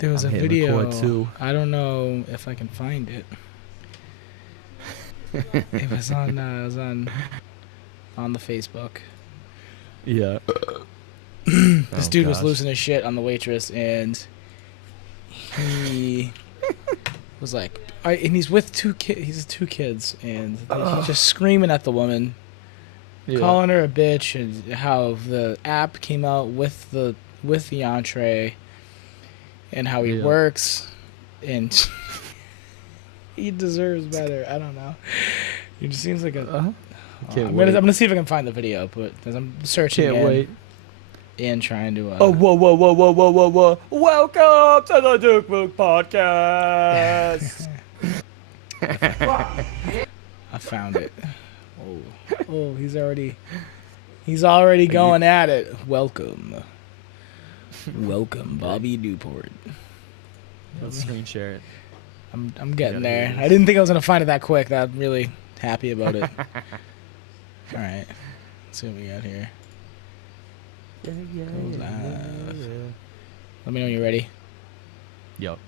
There was I'm a hitting video. record too. I don't know if I can find it. It was on the Facebook. Yeah. This dude was gosh. losing his shit on the waitress, and he was like, and he's with two kids, and he's just screaming at the woman, calling her a bitch, and how the app came out with the entree, and how he works, and he deserves better. I don't know. He just seems like a. I'm gonna see if I can find the video, but as I'm searching, and trying to. Whoa! Welcome to the Duke Mook podcast. I found it. Oh, he's already going at it. Welcome, Bobby Newport. Let's screen share it. I'm getting there. I didn't think I was gonna find it that quick. I'm really happy about it. All right, let's see what we got here. Let me know when you're ready. Yup.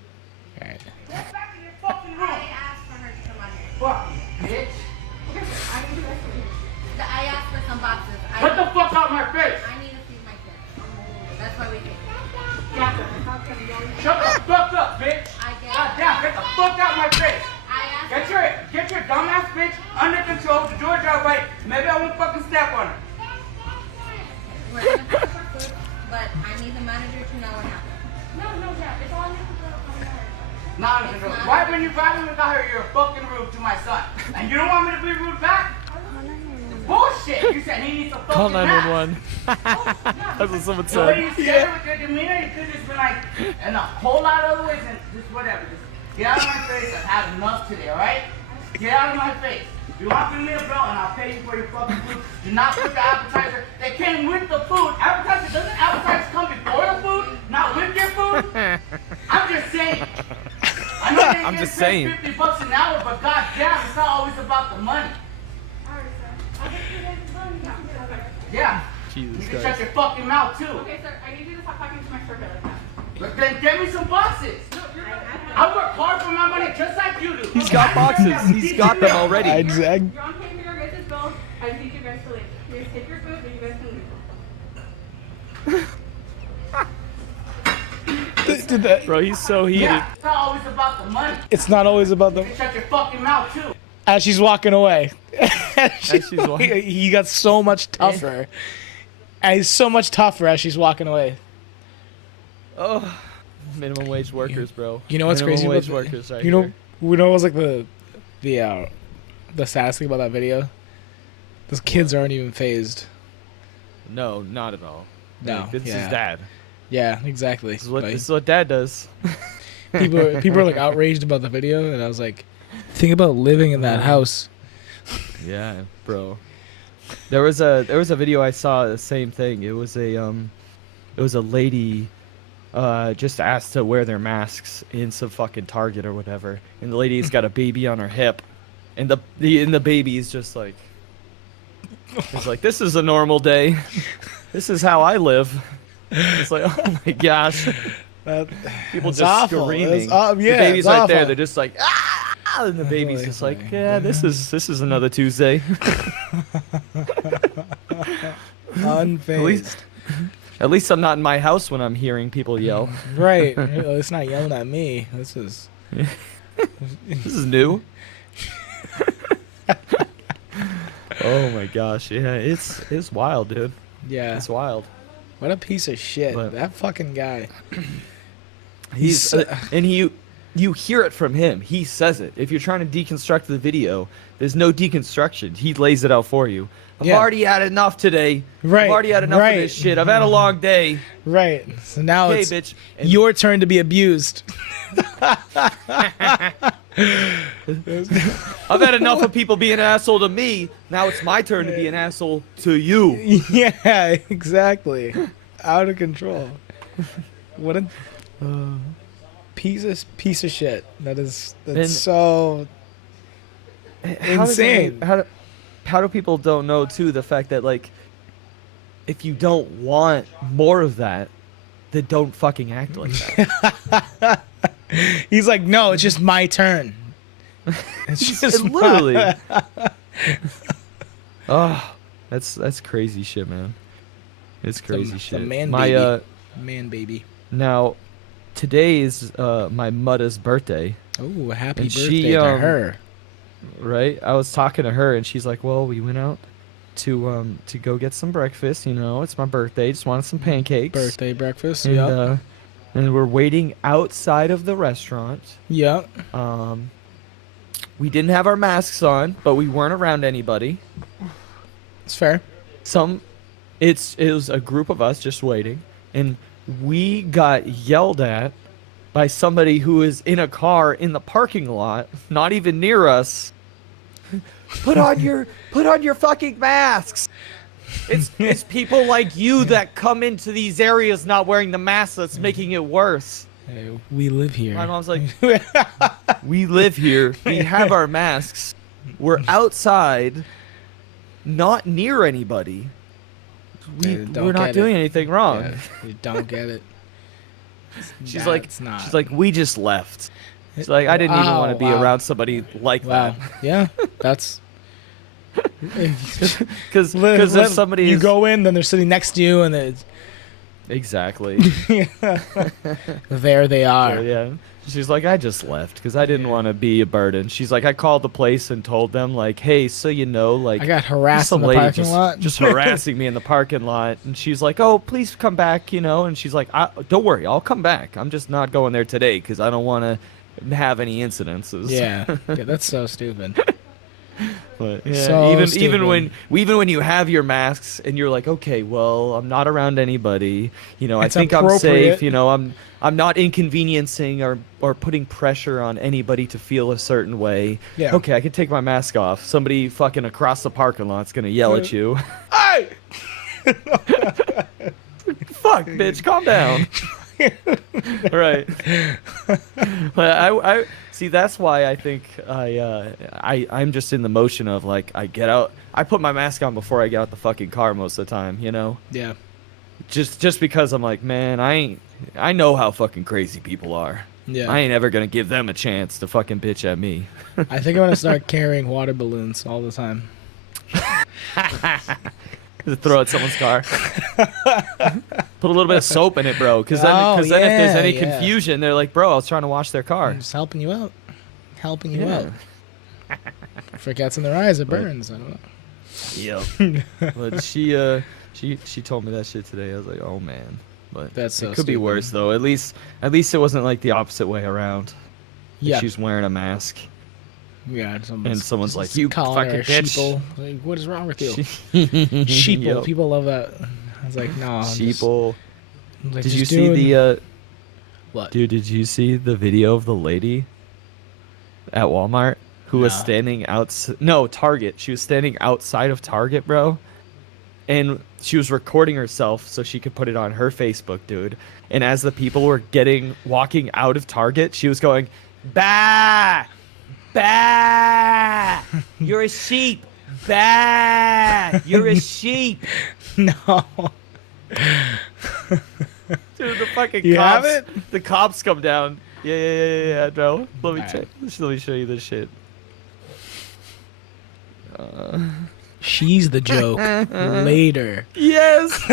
All right. Get back in your fucking room. I asked for her to come on here. Fuck you, bitch. I asked for some boxes. Get the fuck out my face. I need to feed my kids. That's why we came. Shut the fuck up, bitch. God damn, get the fuck out my face. Get your dumbass bitch under control to do her job right. Maybe I won't fucking step on her. We're gonna pay for food, but I need the manager to know what happened. No, yeah, it's all under control. Nah, Why when you finally got her, you're fucking rude to my son. And you don't want me to be rude back? Bullshit! You said he needs a fucking Call nap. 911. That's what someone The way said. you said it with your demeanor, you could just been like, and a whole lot of other ways, and just whatever. Just get out of my face. I've had enough today, alright? Get out of my face. You want me to live, bro, and I'll pay you for your fucking food. Do not put the appetizer. They came with the food. Doesn't appetizers come before the food, not with your food? I'm just saying. I know they I'm get just paid saying. $50 an hour, but goddamn, it's not always about the money. Yeah. Jesus You can Christ. shut your fucking mouth too. Okay, sir, I need you to stop talking to my server like that. But then get me some boxes. No, you're right. I work hard for my money just like you do. He's got boxes. He's got them already. You're on paying for your guys' bill. I just need you guys to leave. You guys take your food, and you guys can leave. Bro, he's so heated. Yeah, it's not always about the money. It's not always about the. You can shut your fucking mouth too. As she's walking away. she's walking. He got so much tougher. And he's so much tougher as she's walking away. Oh, minimum wage workers, bro. You know what's crazy minimum wage about workers right you know, here. we know what's like the saddest thing about that video? Those kids aren't even phased. No, not at all. No, Like, this yeah. is dad. Yeah, exactly. This is what dad does. People are like outraged about the video, and I was like, think about living in that house. Yeah, bro. There was a video I saw, the same thing. It was a lady just asked to wear their masks in some fucking Target or whatever, and the lady's got a baby on her hip, and the baby is just like, it's like, this is a normal day. This is how I live. It's like, oh my gosh. People just awful. screaming. Yeah, the baby's it's right awful. there. They're just like, ah! And the baby's Holy just like, fuck. yeah, this is another Tuesday. Unfazed. At least I'm not in my house when I'm hearing people yell. Right. It's not yelling at me. This is. This is new. Oh my gosh, yeah, it's wild, dude. Yeah. It's wild. What a piece of shit. But- That fucking guy. He's and you hear it from him. He says it. If you're trying to deconstruct the video, there's no deconstruction. He lays it out for you. I've Yeah. already had enough today. Right, I've already had enough right. of this shit. I've had a long day. Right. So now Hey, it's bitch. And your turn to be abused. I've had enough of people being an asshole to me. Now it's my turn to be an asshole to you. Yeah, exactly. Out of control. What a piece of shit. That's And- so insane. How do people don't know too the fact that, like, if you don't want more of that, then don't fucking act like that. He's like, no, it's just my turn. It's just Literally. Oh, that's crazy shit, man. It's crazy shit. The man baby. Man baby. Now, today is my mother's birthday. Oh, happy And birthday to her. Right? I was talking to her, and she's like, "Well, we went out to go get some breakfast. You know, it's my birthday. Just wanted some pancakes. Birthday breakfast. And, Yeah. And we're waiting outside of the restaurant. Yeah. We didn't have our masks on, but we weren't around anybody. It's fair. It was a group of us just waiting, and we got yelled at by somebody who is in a car in the parking lot, not even near us. Put on your fucking masks. It's people like you that come into these areas not wearing the mask that's making it worse. Hey, we live here. My mom's like, we live here. We have our masks. We're outside, not near anybody. We're not doing anything wrong. Yeah, you don't get it. She's like, we just left. She's like, I didn't even want to be around somebody like that. Yeah, that's because if somebody you go in, then they're sitting next to you, and it's exactly there they are. So, yeah. She's like, I just left because I didn't want to be a burden. She's like, I called the place and told them, like, hey, so you know, like, I got harassed some in the lady parking lot. just harassing me in the parking lot. And she's like, oh, please come back, you know. And she's like, don't worry, I'll come back. I'm just not going there today because I don't want to have any incidences. Yeah, that's so stupid. But yeah, So even when you have your masks and you're like, okay, well, I'm not around anybody, you know, It's I think I'm appropriate. safe, you know, I'm not inconveniencing or putting pressure on anybody to feel a certain way. Yeah. Okay, I can take my mask off. Somebody fucking across the parking lot's gonna yell at you. Hey! Fuck, bitch, calm down. Right. But I see, that's why I think I'm just in the motion of, like, I get out, I put my mask on before I get out the fucking car most of the time, you know? Yeah. Just because I'm like, man, I know how fucking crazy people are. Yeah. I ain't ever gonna give them a chance to fucking bitch at me. I think I'm gonna start carrying water balloons all the time. Just throw at someone's car. Put a little bit of soap in it, bro. Because then, if there's any confusion, they're like, bro, I was trying to wash their car. I'm just helping you out. Helping you out. If it gets in their eyes, it burns. I don't know. Yep. But she told me that shit today. I was like, oh man. But That's so it could be stupid. worse though. At least it wasn't like the opposite way around. Yeah. She's wearing a mask. Yeah. And someone's like, you calling fucking her bitch. sheeple. Like, what is wrong with you? Sheeple. Sheeple. People love that. I was like, no. Sheeple. Like, Did you see the what? Dude, did you see the video of the lady at Walmart who was No. standing outside? No, Target. She was standing outside of Target, bro. And she was recording herself so she could put it on her Facebook, dude. And as the people were walking out of Target, she was going, bah! Bah! You're a sheep! Bah! You're a sheep! No. Dude, the fucking You cops. have it? The cops come down. Yeah. No, let me Alright. check. Let me show you this shit. She's the joke. Later. Yes.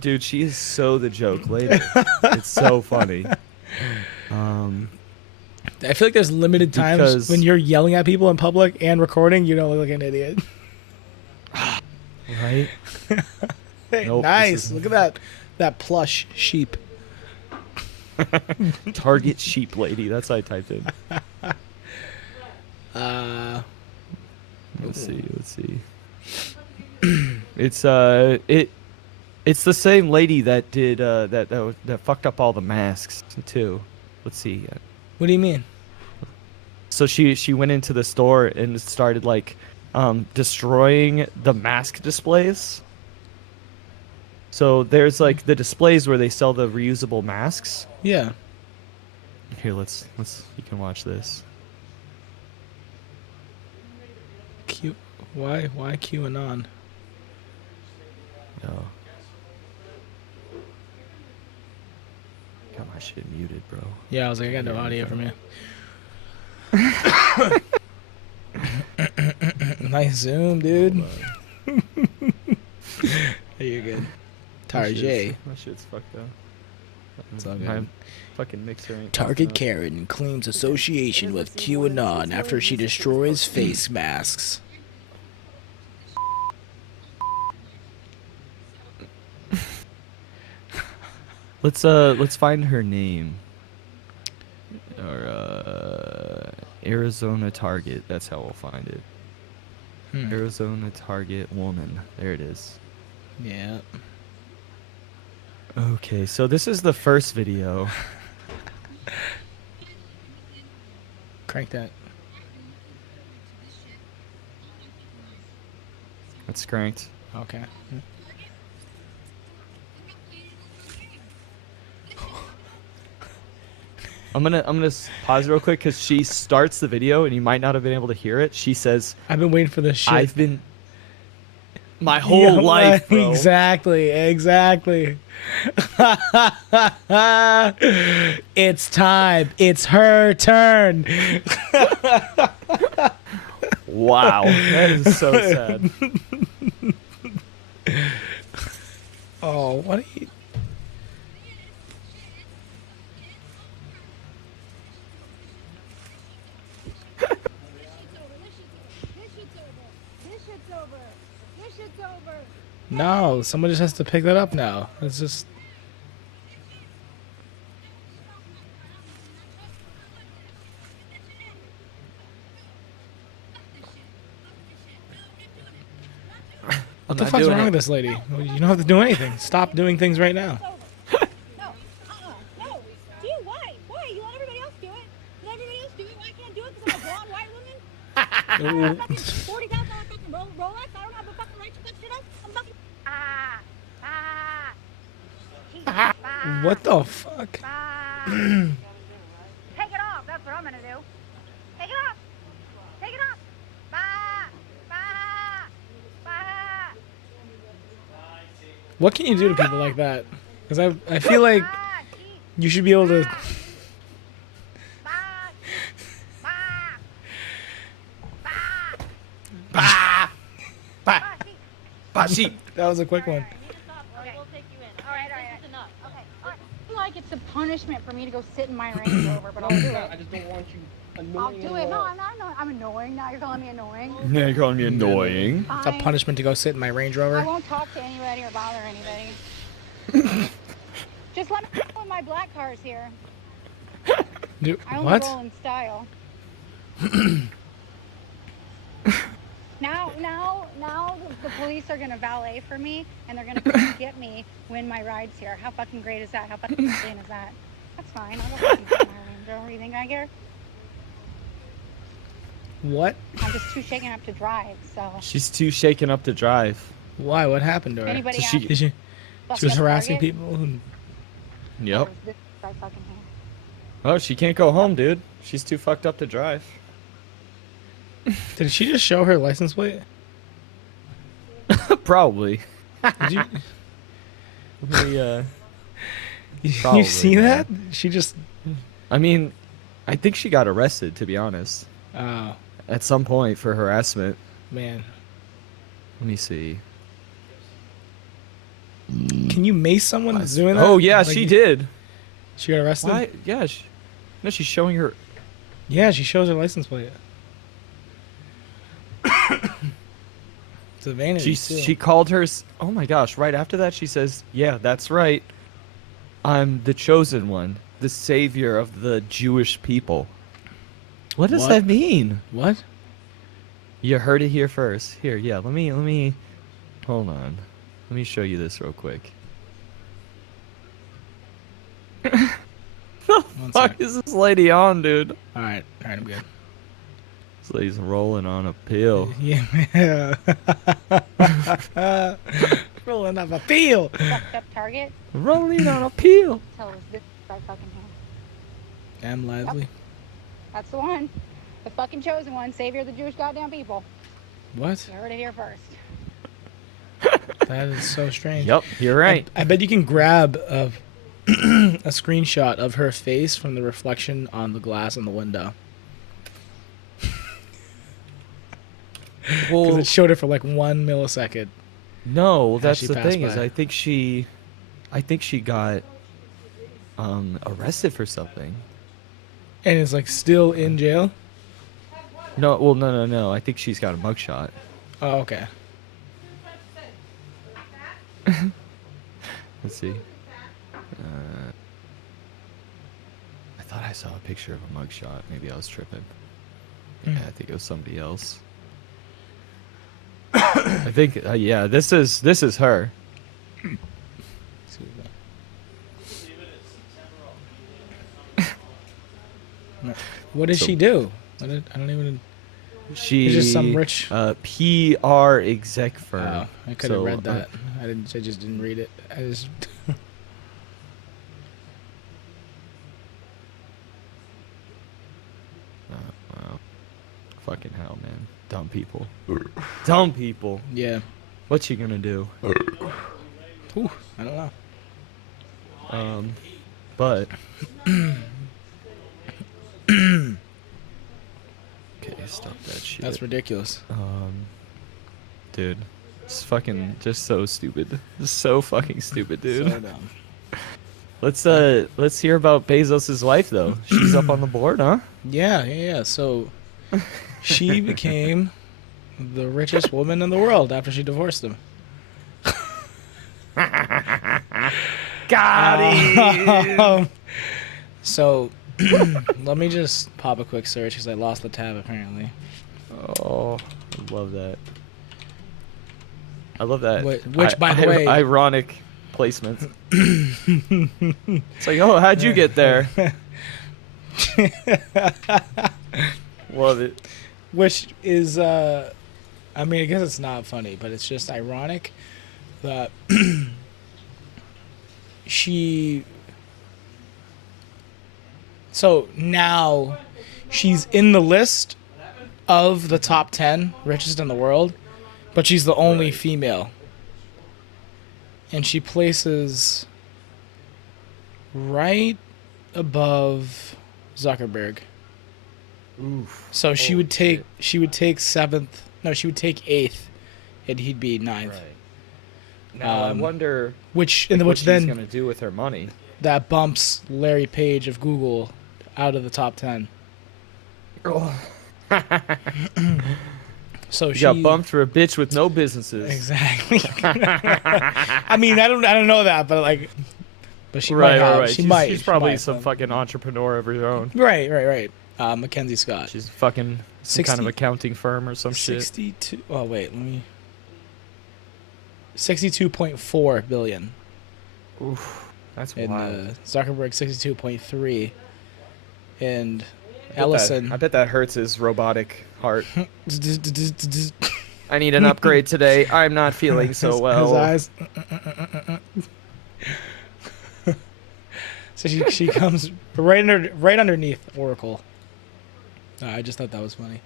Dude, she is so the joke later. It's so funny. I feel like there's limited times Because- when you're yelling at people in public and recording, you don't look like an idiot. Right? Hey, Nope, nice. this is- Look at that plush sheep. Target sheep lady. That's what I typed in. Let's see. It's the same lady that did that fucked up all the masks too. Let's see. What do you mean? So she went into the store and started like destroying the mask displays. So there's like the displays where they sell the reusable masks. Yeah. Here, let's you can watch this. Q. Why QAnon? Oh. shit muted, bro. Yeah, I was like, I got no audio from you. Nice zoom, dude. You're good. Tarjay. My shit's fucked up. It's all My good. fucking mixer ain't Target fucking up. Karen claims association with QAnon after she destroys face masks. Let's find her name. Or Arizona Target. That's how we'll find it. Arizona Target woman. There it is. Yeah. Okay, so this is the first video. Crank that. It's cranked. Okay. I'm gonna pause real quick because she starts the video and you might not have been able to hear it. She says, I've been waiting for this shit. "I've been my whole life, bro." Exactly. It's time. It's her turn. Wow, that is so sad. Oh, what are you? No, someone just has to pick that up now. It's just. What the not fuck's doing wrong it. with this lady? Well, you don't have to do anything. Stop doing things right now. No. Do you? Why? Why? You let everybody else do it. Let everybody else do it. Why can't do it? Because I'm a blonde white woman? I don't have fucking $40,000 fucking Rolex. I don't have a fucking right to touch it up. I'm fucking. What the fuck? Take it off. That's what I'm gonna do. Take it off. Take it off. What can you do to people like that? Because I feel like you should be able to. That was a quick one. Okay. We'll take you in. All right. This is enough. Okay. All right. I feel like it's a punishment for me to go sit in my Range Rover, but I'll do it. I just don't want you annoying. I'll do it. No, I'm not annoying. I'm annoying. Now you're calling me annoying. Yeah, you're calling me annoying. It's a Fine. punishment to go sit in my Range I Rover. won't talk to anybody or bother anybody. Just let me know when my black car's here. Dude, I only what? roll in style. Now the police are gonna valet for me, and they're gonna come get me when my ride's here. How fucking great is that? How fucking insane is that? That's fine. I'll go fucking sit in my Range Rover. You think I care? What? I'm just too shaken up to drive. So She's too shaken up to drive. Why? What happened to her? anybody So else? she- Did she fucking was up harassing Target? people? And- Yep. Or is this guy fucking here? Oh, she can't go home, dude. She's too fucked up to drive. Did she just show her license plate? Probably. Did you? We, You Probably, see man. that? She just. I mean, I think she got arrested, to be honest, Oh at some point for harassment. man, Let me see. can you mace someone that's doing that? Oh, yeah, Like, she did. She got arrested. Why? Yeah. No, she's showing her. Yeah, she shows her license plate. It's a vanity. She called her. Oh my gosh! Right after that, she says, "Yeah, that's right. I'm the chosen one, the savior of the Jewish people." What does What? that mean? What? You heard it here first. Here, yeah. Let me. Hold on. Let me show you this real quick. One Fuck sec. is this lady on, dude? All right, I'm good. This lady's rolling on a pill. Yeah. Rolling up a peel. Fucked up Target. Rolling on a pill. Tell us this guy fucking here. M. Lively. That's the one. The fucking chosen one, savior of the Jewish goddamn people. What? You heard it here first. That is so strange. Yep, you're right. I bet you can grab a a screenshot of her face from the reflection on the glass in the window. Because Well, it showed her for like 1 millisecond. no, as that's she the passed thing is by. I think she got arrested for something. And is like still in jail. No, well, no. I think she's got a mugshot. Oh, okay. Let's see. I thought I saw a picture of a mugshot. Maybe I was tripping. Yeah, I think it was somebody else. I think, yeah, this is her. What did So- she do? I don't even. She It's just some rich- PR exec firm. Oh, I could have So, read that. I didn't. I just didn't read it. I just. Wow. Fucking hell, man. Dumb people. Dumb people. Yeah. What you gonna do? Ooh, I don't know. But. Okay, stop that shit. That's ridiculous. Dude, it's fucking just so stupid. Just so fucking stupid, dude. So dumb. Let's hear about Bezos's wife though. She's up on the board, huh? Yeah. So, she became the richest woman in the world after she divorced him. Got it. So, let me just pop a quick search because I lost the tab apparently. Oh, I love that. I love that. Which, by the way- ironic placement. It's like, oh, how'd you get there? Love it. Which is, I mean, I guess it's not funny, but it's just ironic that she. So now she's in the list of the top 10 richest in the world, but she's the only Right. female. And she places right above Zuckerberg. Oof. So she Holy would take shit. she would take 7th. No, she would take 8th, and he'd be 9th. Right. Now I Um, wonder Which what which she's then gonna do with her money. that bumps Larry Page of Google out of the top 10. So You she got bumped for a bitch with no businesses. Exactly. I mean, I don't know that, but like, but she might Right, have. right. She She's, might. she's she probably might, some but- fucking entrepreneur of her own. Right. Mackenzie Scott. She's fucking some kind of 60 accounting firm or some shit. 62. Oh wait, let me. 62.4 billion. Oof, that's And wild. Zuckerberg 62.3. And I Ellison. bet that hurts his robotic heart. I need an upgrade today. I'm not feeling so His well. eyes. So she comes right underneath Oracle. I just thought that was funny.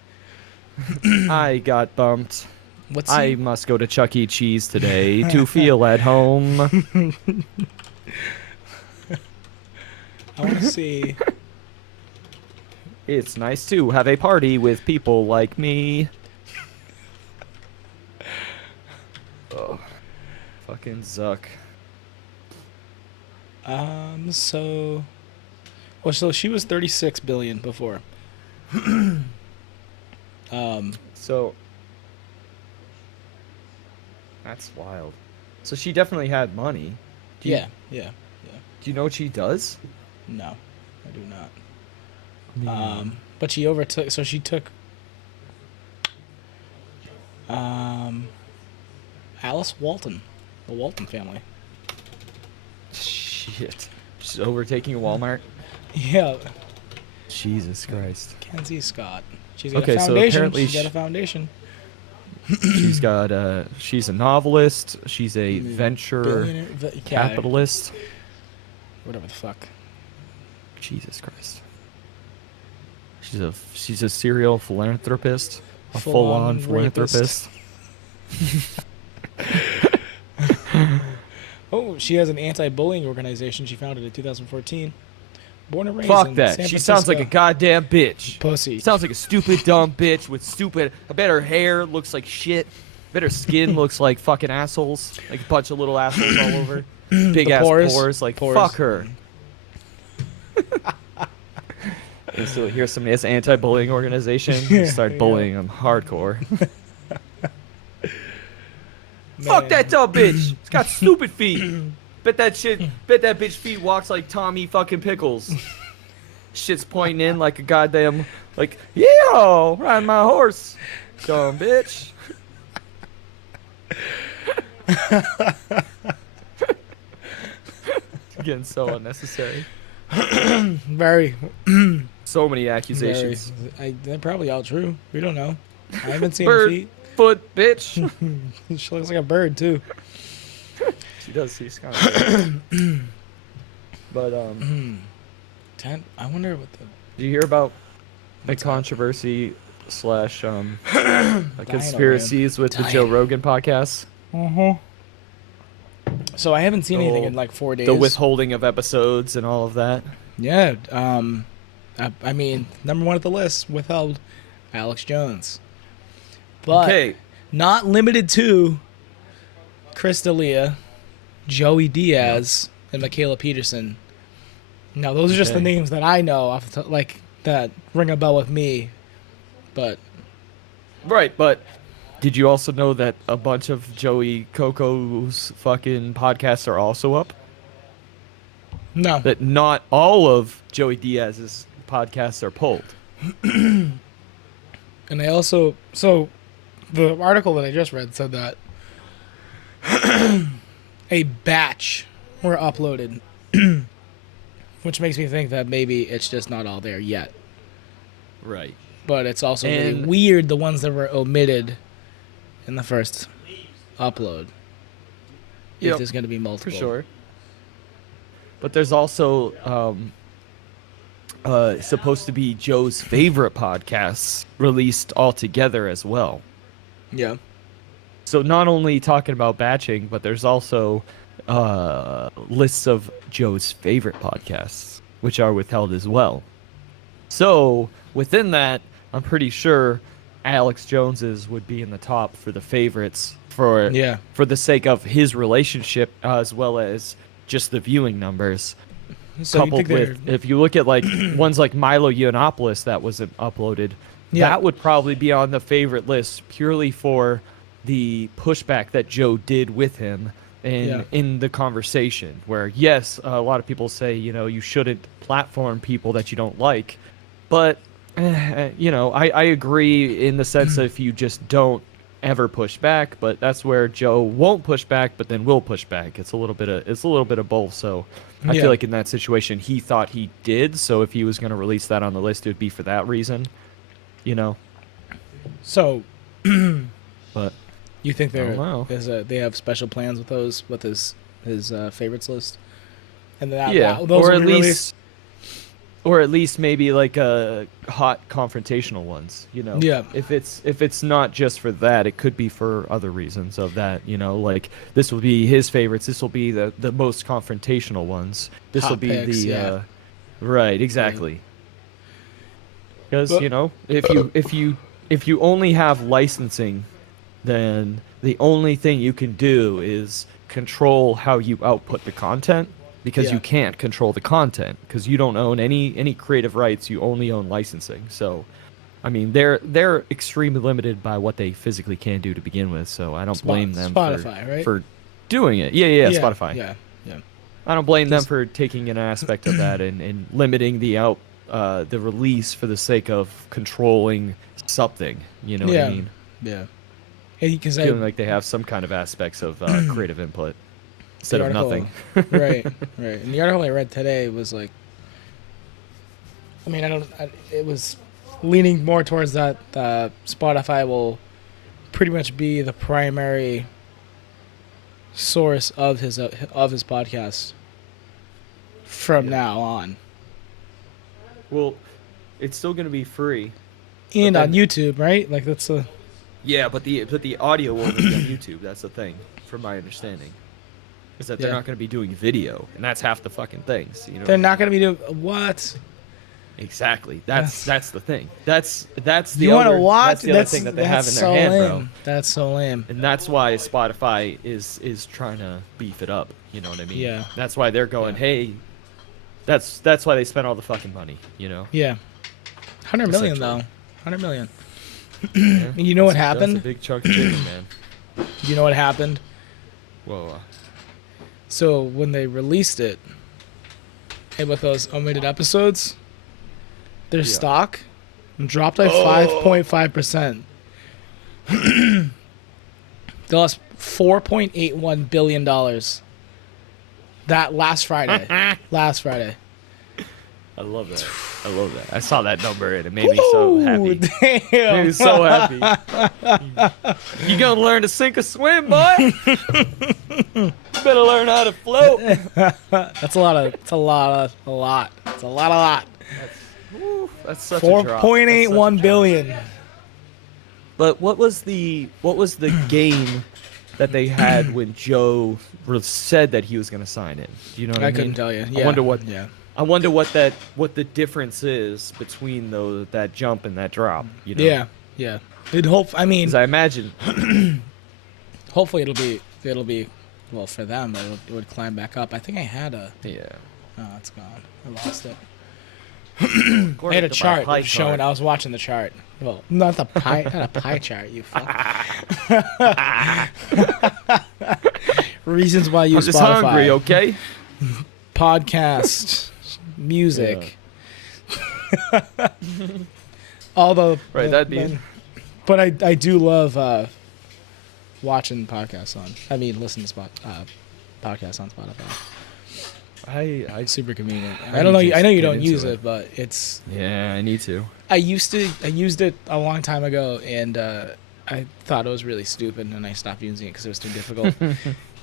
I got bumped. What's I must go to Chuck E. Cheese today to feel at home. I want to see. It's nice to have a party with people like me. Oh, fucking Zuck. So she was 36 billion before. So that's wild. So she definitely had money. Do you, Yeah. Do you know what she does? No, I do not. But she overtook. So she took. Alice Walton, the Walton family. Shit. She's overtaking Walmart. Yeah, Jesus Christ. Kenzie Scott. She's got Okay, a so foundation. apparently She's got a foundation. She's got she's a novelist. She's a venture Billionaire, capitalist. whatever the fuck. Jesus Christ. She's a serial philanthropist. A Full-on full-on philanthropist. Oh, she has an anti-bullying organization she founded in 2014. Born and raised Fuck in that. San She sounds like a Francisco. goddamn bitch. Pussy. Sounds like a stupid, dumb bitch with stupid. I bet her hair looks like shit. I bet her skin looks like fucking assholes. Like a bunch of little assholes all over. Big ass pores. Like, Pores. fuck her. And so here's some this anti-bullying organization. Start bullying them hardcore. Fuck that dumb bitch. It's got stupid feet. Bet that bitch feet walks like Tommy fucking Pickles. Shit's pointing in like a goddamn, like, yeah, ride my horse. Dumb bitch. Getting so unnecessary. Very. So many accusations. They're probably all true. We don't know. I haven't seen her Bird feet. foot bitch. She looks like a bird too. She does. She's kind of. But I wonder what the. do you hear about the What's that? controversy slash conspiracies with the Joe Rogan podcast? So I haven't seen anything in like 4 days. The withholding of episodes and all of that. Yeah. I mean, number one at the list, withheld, Alex Jones. But Okay. not limited to Chris D'Elia, Joey Diaz, and Michaela Peterson. Now, those are just the Okay. names that I know off the like that ring a bell with me. But Right, but did you also know that a bunch of Joey Coco's fucking podcasts are also up? no. That not all of Joey Diaz's podcasts are pulled. And I also the article that I just read said that a batch were uploaded, which makes me think that maybe it's just not all there yet. Right. But it's also really And- weird the ones that were omitted in the first upload. Yep, If there's going to be for multiple. sure. But there's also supposed to be Joe's favorite podcasts released all together as well. Yeah. So not only talking about batching, but there's also lists of Joe's favorite podcasts, which are withheld as well. So within that, I'm pretty sure Alex Jones's would be in the top for the favorites for the sake of his relationship as well as just the viewing numbers. So you Coupled think with, if you look at like ones like Milo Yiannopoulos that wasn't uploaded, that would probably be on the favorite list purely for the pushback that Joe did with him in the conversation. Where yes, a lot of people say you shouldn't platform people that you don't like, but I agree in the sense that if you just don't ever push back, but that's where Joe won't push back, but then will push back. It's a little bit of both. So I feel like in that situation, he thought he did. So if he was going to release that on the list, it would be for that reason, So, But you think don't know. they have special plans with those with his favorites list, and that those or will at be released? or at least maybe like hot confrontational ones. Yeah. If it's not just for that, it could be for other reasons of that. Like this will be his favorites. This will be the most confrontational ones. This will Hot be picks, right, exactly. Because But- if you only have licensing, then the only thing you can do is control how you output the content, because you can't control the content because you don't own any creative rights. You only own licensing. So, I mean, they're extremely limited by what they physically can do to begin with. So I don't blame them for doing it. Yeah, Spotify. Yeah. I don't blame them for taking an aspect of that and limiting the release for the sake of controlling something. You know what I mean? Yeah. Because Feeling like they have some kind of aspects of creative input instead of nothing. right. And the article I read today was like, I mean, it was leaning more towards that Spotify will pretty much be the primary source of his podcast from now on, Well, it's still going to be free. and But on then- YouTube, right? Like that's a Yeah, but the audio won't be on YouTube. That's the thing, from my understanding. is that they're Yeah. not going to be doing video, and that's half the fucking things. You know, They're not gonna be doing what? exactly. That's the thing. That's the You want to other, watch? That's the other thing that they have in that's their so hand, lame. bro. That's so lame. And that's why Spotify is trying to beef it up. You know what I mean? Yeah. That's why they're going, hey. That's why they spent all the fucking money. You know. Yeah. 100 million though. Essentially. 100 million. Yeah. You know what That's happened? a big chunk of chicken, man. You know what happened? Whoa. So when they released it, and with those omitted episodes, their stock dropped by 5.5%. They lost $4.81 billion. That last Friday. Last Friday. I love that. I love that. I saw that number and it made me so happy. Damn. Made me so happy. You gonna learn to sink or swim, boy? You better learn how to float. That's a lot of. It's a lot. It's a lot. That's such a drop. 4.81 billion. But what was the game that they had when Joe said that he was gonna sign it? Do you know what I mean? I couldn't tell you. Yeah. I wonder what. Yeah. I wonder what the difference is between that jump and that drop. You know? Yeah. Yeah. It hope. I mean, 'Cause I imagine. hopefully it'll be. Well, for them, it would climb back up. I think I had a. Yeah. Oh, it's gone. I lost it. According I had a to my chart pie showing. chart. I was watching the chart. Well, not a pie chart. You fuck. Reasons why you I'm use just Spotify. hungry, okay? Podcast, music. All the Right, that'd be- But I do love watching podcasts on. I mean, listening to podcasts on Spotify. I Super convenient. I I don't know. need to I know you get don't into use it. it, but it's. Yeah, I need to. I used it a long time ago, and I thought it was really stupid, and I stopped using it because it was too difficult.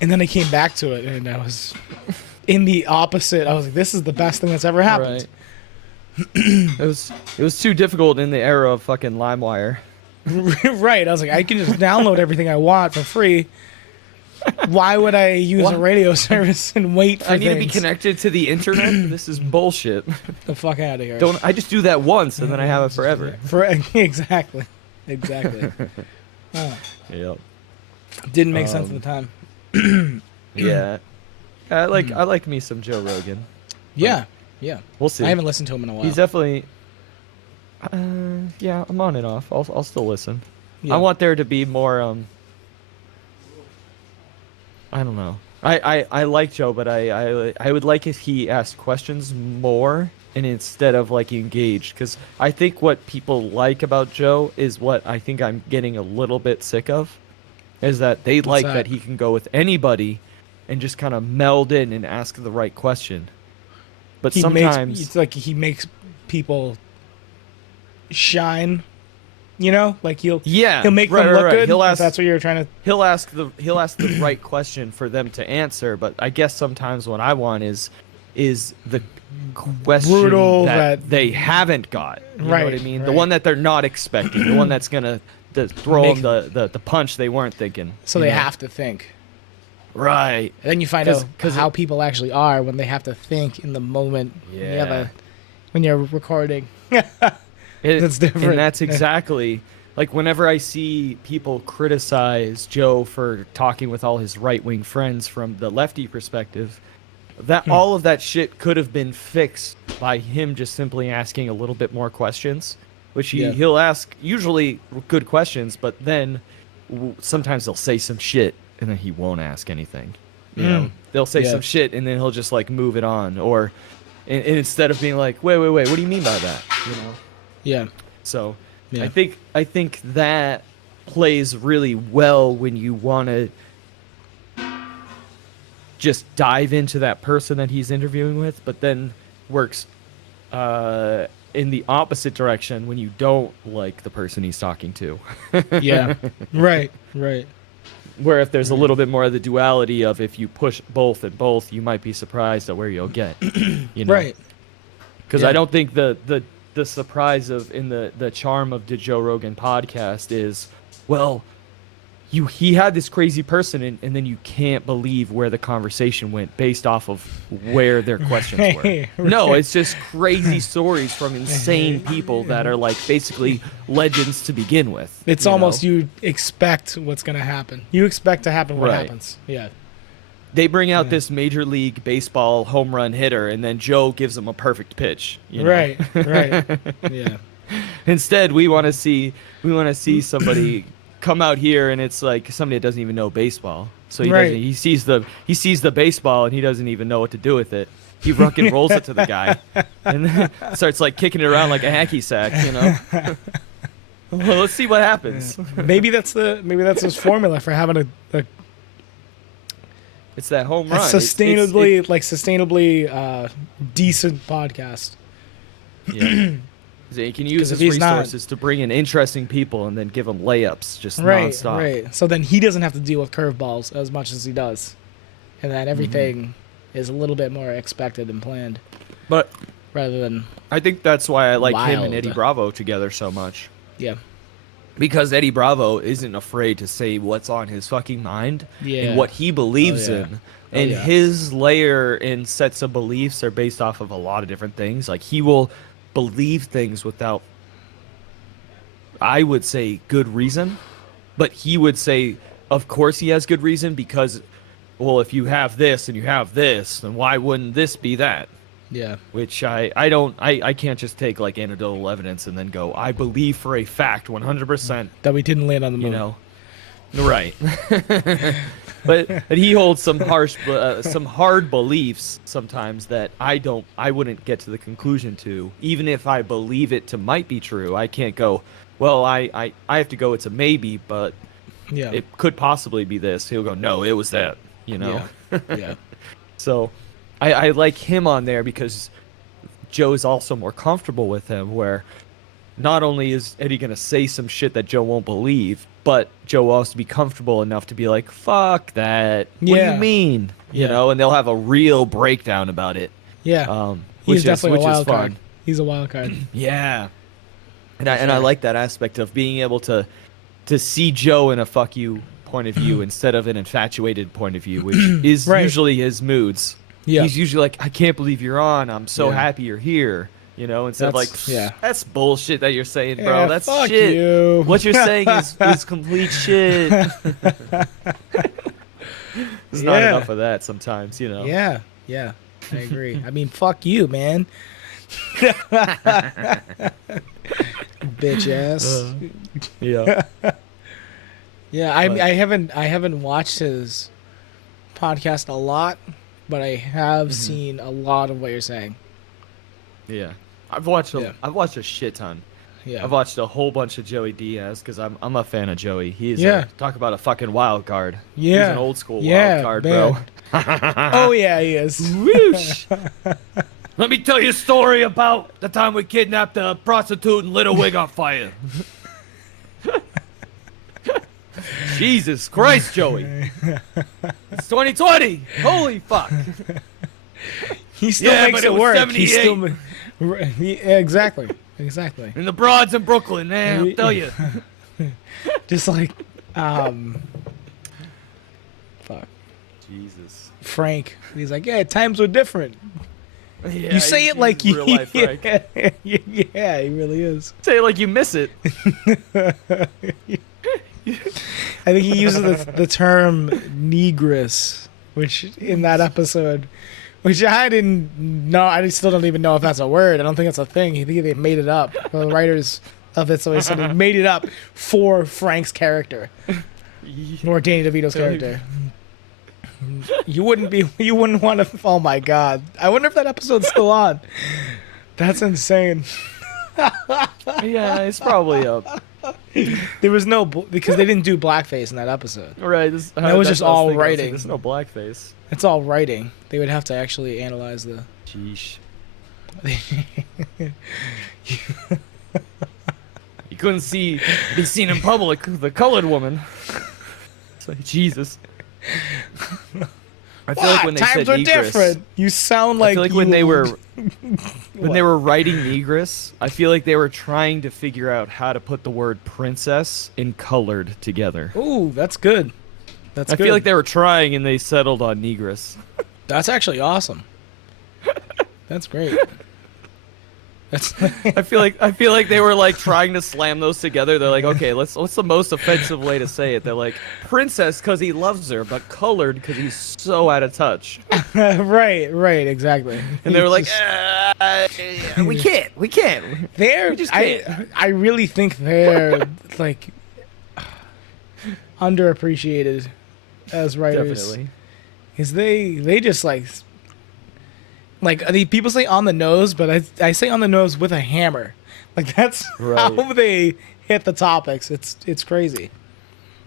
And then I came back to it, and I was in the opposite. I was like, "This is the best thing that's ever happened." Right. It was too difficult in the era of fucking LimeWire. Right. I was like, I can just download everything I want for free. Why would I use a radio service and wait for I need to be things? connected to the internet. This is bullshit. The fuck out of here. Don't I just do that once and then I have it forever. Exactly. Oh, Yep. didn't make sense at the time. Yeah. I like me some Joe Rogan. Yeah. We'll see. I haven't listened to him in a while. He's definitely. Yeah, I'm on and off. I'll still listen. Yeah. I want there to be more. I don't know. I like Joe, but I would like if he asked questions more and instead of like engaged, because I think what people like about Joe is what I think I'm getting a little bit sick of, is that they like that? that he can go with anybody and just kind of meld in and ask the right question. But sometimes it's like he makes people shine. You know, like he'll make them look good. He'll if ask, that's what you're trying to. he'll ask the right question for them to answer. But I guess sometimes what I want is the question Brutal that that- they haven't got. You know what I Right, mean? The right. one that they're not expecting. The one that's gonna throw Make- them the punch they weren't thinking. So you they know? have to think. Right. And then you find 'Cause- out 'cause how people actually are when they have to think in the moment. Yeah. When you're recording. It- That's different. And that's exactly like whenever I see people criticize Joe for talking with all his right-wing friends from the lefty perspective, that all of that shit could have been fixed by him just simply asking a little bit more questions, which he'll ask usually good questions, but then sometimes they'll say some shit and then he won't ask anything. You know, they'll say Yeah. some shit and then he'll just like move it on, or and instead of being like, wait, what do you mean by that? You know. Yeah. So Yeah. I think that plays really well when you want to just dive into that person that he's interviewing with, but then works in the opposite direction when you don't like the person he's talking to. Yeah. Right. Where if there's a little bit more of the duality of if you push both and both, you might be surprised at where you'll get. You know? Right. Because Yeah. I don't think the surprise of in the charm of the Joe Rogan podcast is, well, he had this crazy person, and then you can't believe where the conversation went based off of where their questions were. Right. No, it's just crazy stories from insane people that are like basically legends to begin with. It's almost you expect what's gonna happen. You expect to happen what Right. happens. Yeah. They bring out this Major League Baseball home run hitter, and then Joe gives him a perfect pitch. You know? Right. Right. Yeah. Instead, we want to see somebody come out here, and it's like somebody that doesn't even know baseball. So he sees the baseball, and he doesn't even know what to do with it. He fucking rolls it to the guy, and then starts like kicking it around like a hacky sack. You know. Well, let's see what happens. Maybe that's his formula for having a It's that home run. sustainably decent podcast. Yeah. He can use 'Cause his if he's not- resources to bring in interesting people and then give them layups just Right, nonstop. right. So then he doesn't have to deal with curveballs as much as he does, and then everything is a little bit more expected and planned, But rather than I think that's why I like him and Wild. Eddie Bravo together so much. yeah, Because Eddie Bravo isn't afraid to say what's on his fucking mind Yeah. and what he believes Oh, yeah. in. And yeah. his layer and sets of beliefs are based off of a lot of different things. Like he will believe things without, I would say, good reason. But he would say, of course he has good reason because, well, if you have this and you have this, then why wouldn't this be that? yeah, Which I can't just take like anecdotal evidence and then go, I believe for a fact 100%, that we didn't land on the you moon. know. Right. but he holds some some hard beliefs sometimes that I wouldn't get to the conclusion to, even if I believe it to might be true. I can't go, well, I have to go, it's a maybe, but Yeah, it could possibly be this. He'll go, no, it was that, you know. yeah, yeah, So I like him on there because Joe's also more comfortable with him, where not only is Eddie going to say some shit that Joe won't believe, but Joe will also be comfortable enough to be like, fuck that. What do Yeah. you mean? You Yeah. know, and they'll have a real breakdown about it. yeah. Which He's definitely which a is wild fun. card. He's a wild card. Yeah. And I like that aspect of being able to see Joe in a fuck you point of view instead of an infatuated point of view, which is Right. usually his moods. Yeah. He's usually like, I can't believe you're on. I'm so Yeah. happy you're here. You know, instead of like, That's- yeah. that's bullshit that you're saying, bro. Yeah, That's fuck shit. you. What you're saying is complete shit. There's not Yeah. enough of that sometimes, you know. Yeah, yeah, I agree. I mean, fuck you, man. Bitch ass. Yeah. Yeah, I haven't watched his podcast a lot, but I have seen a lot of what you're saying. Yeah. I've watched Yeah. a shit ton. Yeah, I've watched a whole bunch of Joey Diaz because I'm a fan of Joey. He is Yeah. talk about a fucking wild card. Yeah. He's an old school Yeah, wild card, man. bro. Oh yeah, he is. Whoosh. Let me tell you a story about the time we kidnapped a prostitute and lit a wig on fire. Jesus Christ, Joey. It's 2020. Holy fuck. He still Yeah, makes but it it was work. 78. Yeah, exactly. And the broads in Brooklyn, man, I'll tell you. Just like, fuck, Jesus. Frank. He's like, yeah, times were different. Yeah, You say it like you, real life, Frank. yeah, he really is. Say it like you miss it. I think he uses the term negress, which in that episode, which I didn't know. I still don't even know if that's a word. I don't think it's a thing. I think they made it up. The writers of it, so they said they made it up for Frank's character, or Danny DeVito's character. You wouldn't want to. Oh my god! I wonder if that episode's still on. That's insane. Yeah, it's probably up. There was no because they didn't do blackface in that episode. Right. That was just all thinking. I was like, writing. There's no blackface. It's all writing. They would have to actually analyze the. Sheesh. You couldn't be seen in public with the colored woman. It's like, Jesus. I feel like when they Times said are negress, different. You sound like I feel like you when they were What? writing negress, I feel like they were trying to figure out how to put the word princess and colored together. Ooh, that's good. That's I good. feel like they were trying and they settled on negress. That's actually awesome. That's great. That's I feel like they were like trying to slam those together. They're like, okay, what's the most offensive way to say it? They're like, princess because he loves her, but colored because he's so out of touch. right, exactly. And they were like, Just- we can't. they're we just I can't. I really think they're like underappreciated as writers. Definitely. Is they just like people say on the nose, but I say on the nose with a hammer. Like that's Right. how they hit the topics. It's crazy.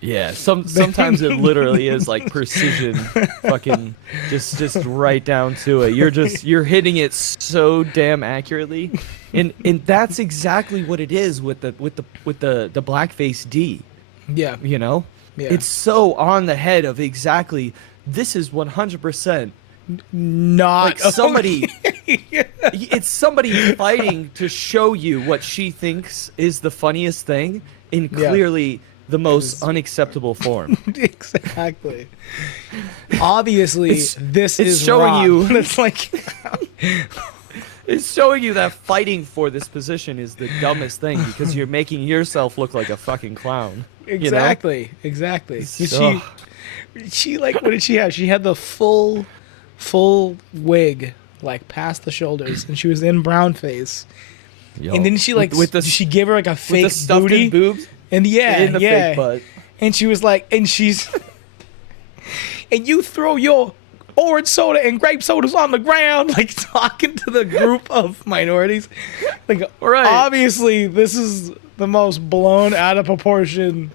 Yeah, sometimes it literally is like precision, fucking just right down to it. You're hitting it so damn accurately, and that's exactly what it is with the blackface D. Yeah. You know, Yeah. it's so on the head of exactly. This is 100% Not like somebody. It's somebody fighting to show you what she thinks is the funniest thing in Yeah. clearly the most unacceptable form. Exactly. Obviously, this it's is showing wrong. you- It's like It's showing you that fighting for this position is the dumbest thing because you're making yourself look like a fucking clown. exactly. So- She like what did she have? She had the full wig like past the shoulders, and she was in brown face. Yo. And then she like with the she gave her like a with fake the stuffed booty, in boobs and in the fake butt. and she was like, and she's, and you throw your orange soda and grape sodas on the ground, like talking to the group of minorities. Like, Right. obviously, this is the most blown out of proportion,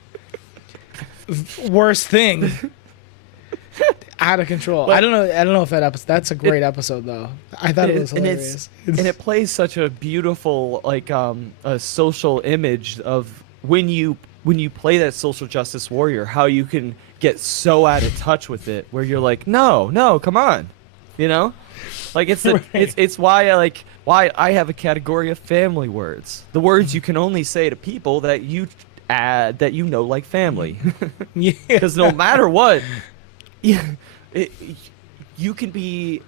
worst thing. Out of control. But- I don't know if that episode. That's a great episode, though. I thought it was hilarious. and it plays such a beautiful like a social image of when you play that social justice warrior, how you can get so out of touch with it where you're like, no, come on, you know, like it's Right. it's why I have a category of family words, the words you can only say to people that you like family, Yeah. because no matter what, you can be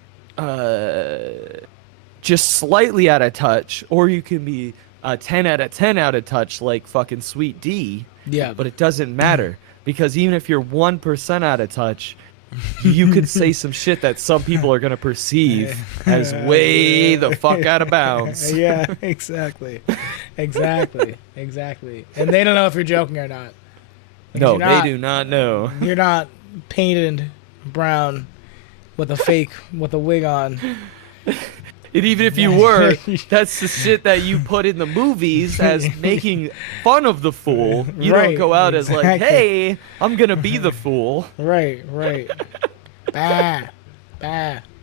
just slightly out of touch, or you can be 10 out of 10 out of touch like fucking Sweet D. Yeah. But it doesn't matter because even if you're 1% out of touch, you could say some shit that some people are going to perceive as way the fuck out of bounds. Yeah, exactly. And they don't know if you're joking or not. No, You're not- they do not know. You're not painted brown with a wig on. And even if you were, that's the shit that you put in the movies as making fun of the fool. You Right, don't go out as like, exactly. hey, I'm going to be the fool. Right. Bah.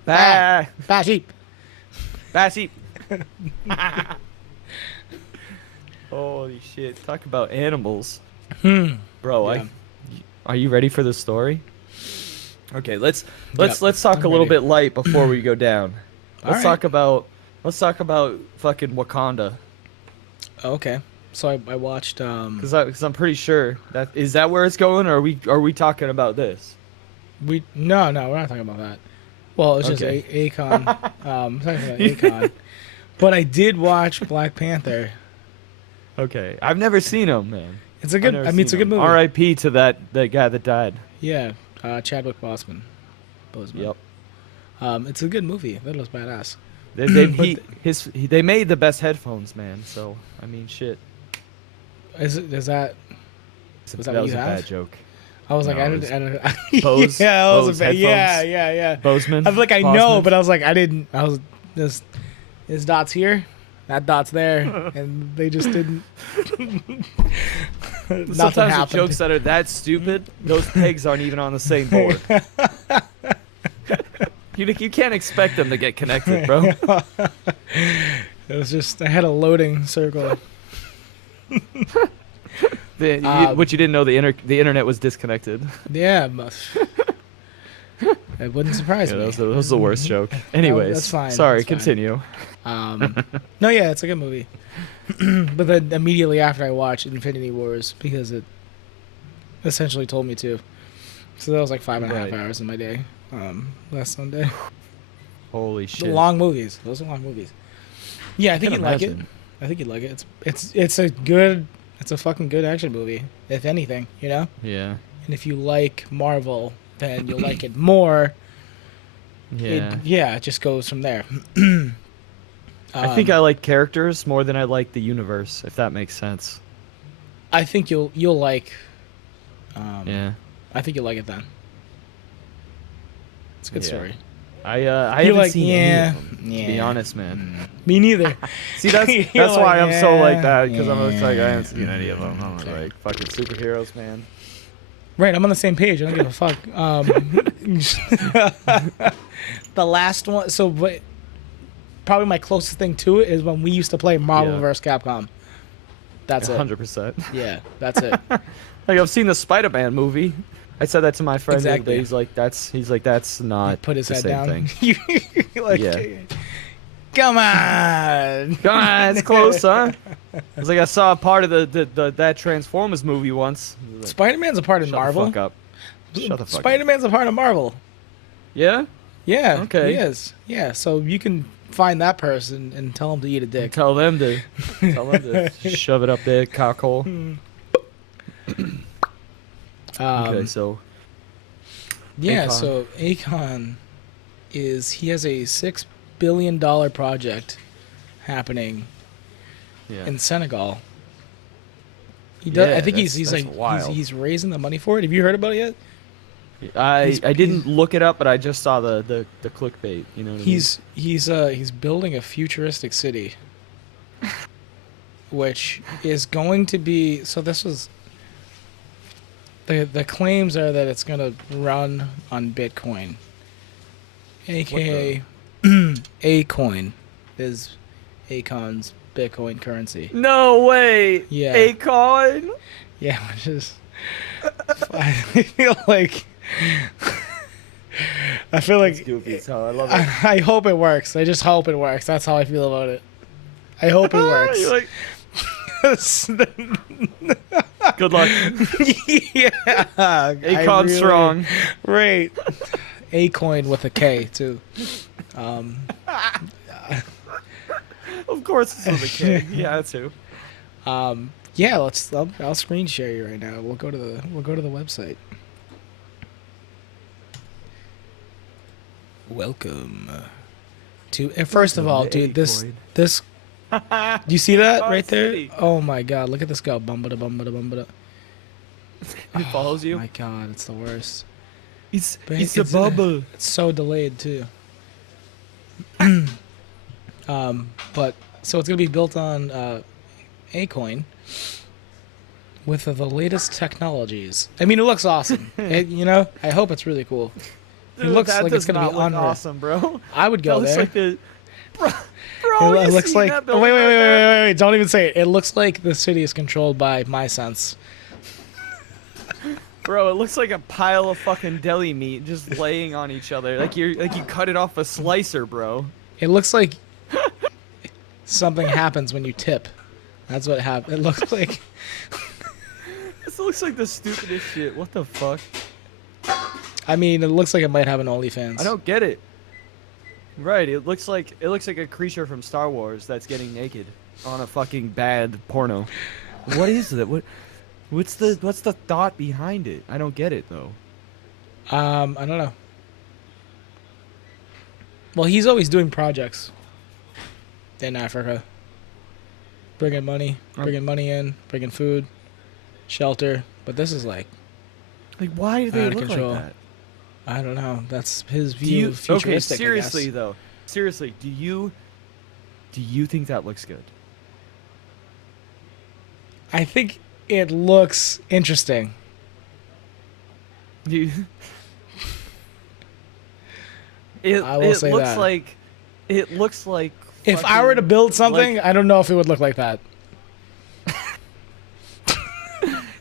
Ah, Sheep. Bassy. Holy shit. Talk about animals. Bro, Yeah. are you ready for the story? Okay, let's talk I'm a little ready. bit light before we go down. All Let's talk about fucking Wakanda, Okay. So I watched because I'm pretty sure is that where it's going, or are we talking about this? we're not talking about that. Well, it's just Okay. Akon. Talking about Akon. But I did watch Black Panther. Okay, I've never seen him, man. It's a good. I mean, it's a good movie. R.I.P. to that guy that died. Yeah, Chadwick Boseman. Yep. It's a good movie. That was badass. They made the best headphones, man. So I mean, shit. Is that? Was that That what was you a have? bad joke. I was like, No, I it didn't. Bose- Yeah, I was Bose a bad. Yeah, headphones. yeah. Bozeman. I was like, I know, Bosman? but I was like, I didn't. I was this dot's here, that dot's there, and they just didn't. Nothing Sometimes with happened. jokes that are that stupid, those pegs aren't even on the same board. You can't expect them to get connected, bro. It was just I had a loading circle. What you didn't know, the internet was disconnected. Yeah, It wouldn't surprise me. That was the worst joke. Anyways, that's fine. Sorry, That's fine. continue. No, yeah, it's a good movie. But then immediately after I watched Infinity Wars, because it essentially told me to. So that was like 5.5 Right. hours in my day last Sunday. Holy The shit. long movies. Those are long movies. Yeah, I think you'd like it. imagine. I think you'd like it. It's a fucking good action movie, if anything, you know? Yeah. And if you like Marvel, then you'll like it more. Yeah. It just goes from there. I think I like characters more than I like the universe, if that makes sense. I think you'll like. Yeah. I think you'll like it then. It's a good Yeah. story. I You're haven't seen any of them, to be yeah. honest, man. Me neither. See, that's You're why like, I'm so like yeah, that, because I'm just like, yeah. I haven't seen any of them. I'm Okay. like, fucking superheroes, man. Right, I'm on the same page. I don't give a fuck. The last one. So, but probably my closest thing to it is when we used to play Marvel Yeah. vs. Capcom. That's it. 100%. Yeah, that's it. Like, I've seen the Spider-Man movie. I said that to my friend the other Exactly. day. He's like, that's not Put his the head same down. thing. You're like, Yeah. come on. Come on, it's close, huh? It's like I saw a part of that Transformers movie once. Like, Spider-Man's a part of shut Marvel. the fuck up. Shut the fuck up. Spider-Man's a part of Marvel. Yeah? Yeah. Okay. He is. Yeah. So you can find that person and tell him to eat a dick. Tell them to shove it up their cockhole. Okay, so Yeah. Akon. So Akon he has a $6 billion project happening yeah. in Senegal. He does. Yeah, I think he's that's like wild. he's raising the money for it. Have you heard about it yet? I he's- didn't look it up, but I just saw the clickbait. You know what He's building a futuristic city, which is going to be. So this was. The claims are that it's gonna run on Bitcoin, aka Acoin is Akon's Bitcoin currency. I mean? No way. Yeah. Akon. Yeah, which is. I feel like. I feel like. Goofy as hell. I love it. I hope it works. I just hope it works. That's how I feel about it. I hope it works. You're like, good luck. Yeah. Akon strong. Right. Acoin with a K too. Of course it's with a K. Yeah, too. Yeah. I'll screen share you right now. We'll go to the website. Welcome to. And first of all, dude, this. Do you see that Oh, right there? city. Oh my god, look at this guy. Bumbada bumbada bumbada. He follows you. Oh my god, it's the worst. It's But a bubble. It's so delayed too. But so it's gonna be built on Acoin with the latest technologies. I mean, it looks awesome. I hope it's really cool. It Dude, looks that like does it's gonna not be look unreal. Awesome, bro. I would That go looks there. like the. Bro, It you looks seen like. that Oh, building right there? wait! Don't even say it. It looks like the city is controlled by my sense. Bro, it looks like a pile of fucking deli meat just laying on each other. Like you cut it off a slicer, bro. It looks like something happens when you tip. That's what happened. It looks like. This looks like the stupidest shit. What the fuck? I mean, it looks like it might have an OnlyFans. I don't get it. Right, it looks like a creature from Star Wars that's getting naked on a fucking bad porno. What is that? What's the thought behind it? I don't get it though. I don't know. Well, he's always doing projects in Africa. Bringing money in, bringing food, shelter. But this is like, Like, why do they Out of look control. like that? I don't know. That's his Do view you, of futuristic. okay, seriously I guess. though, seriously, do you think that looks good? I think it looks interesting. Do you, it I will it say looks that. like it looks like If I were to fucking, build something, like- I don't know if it would look like that.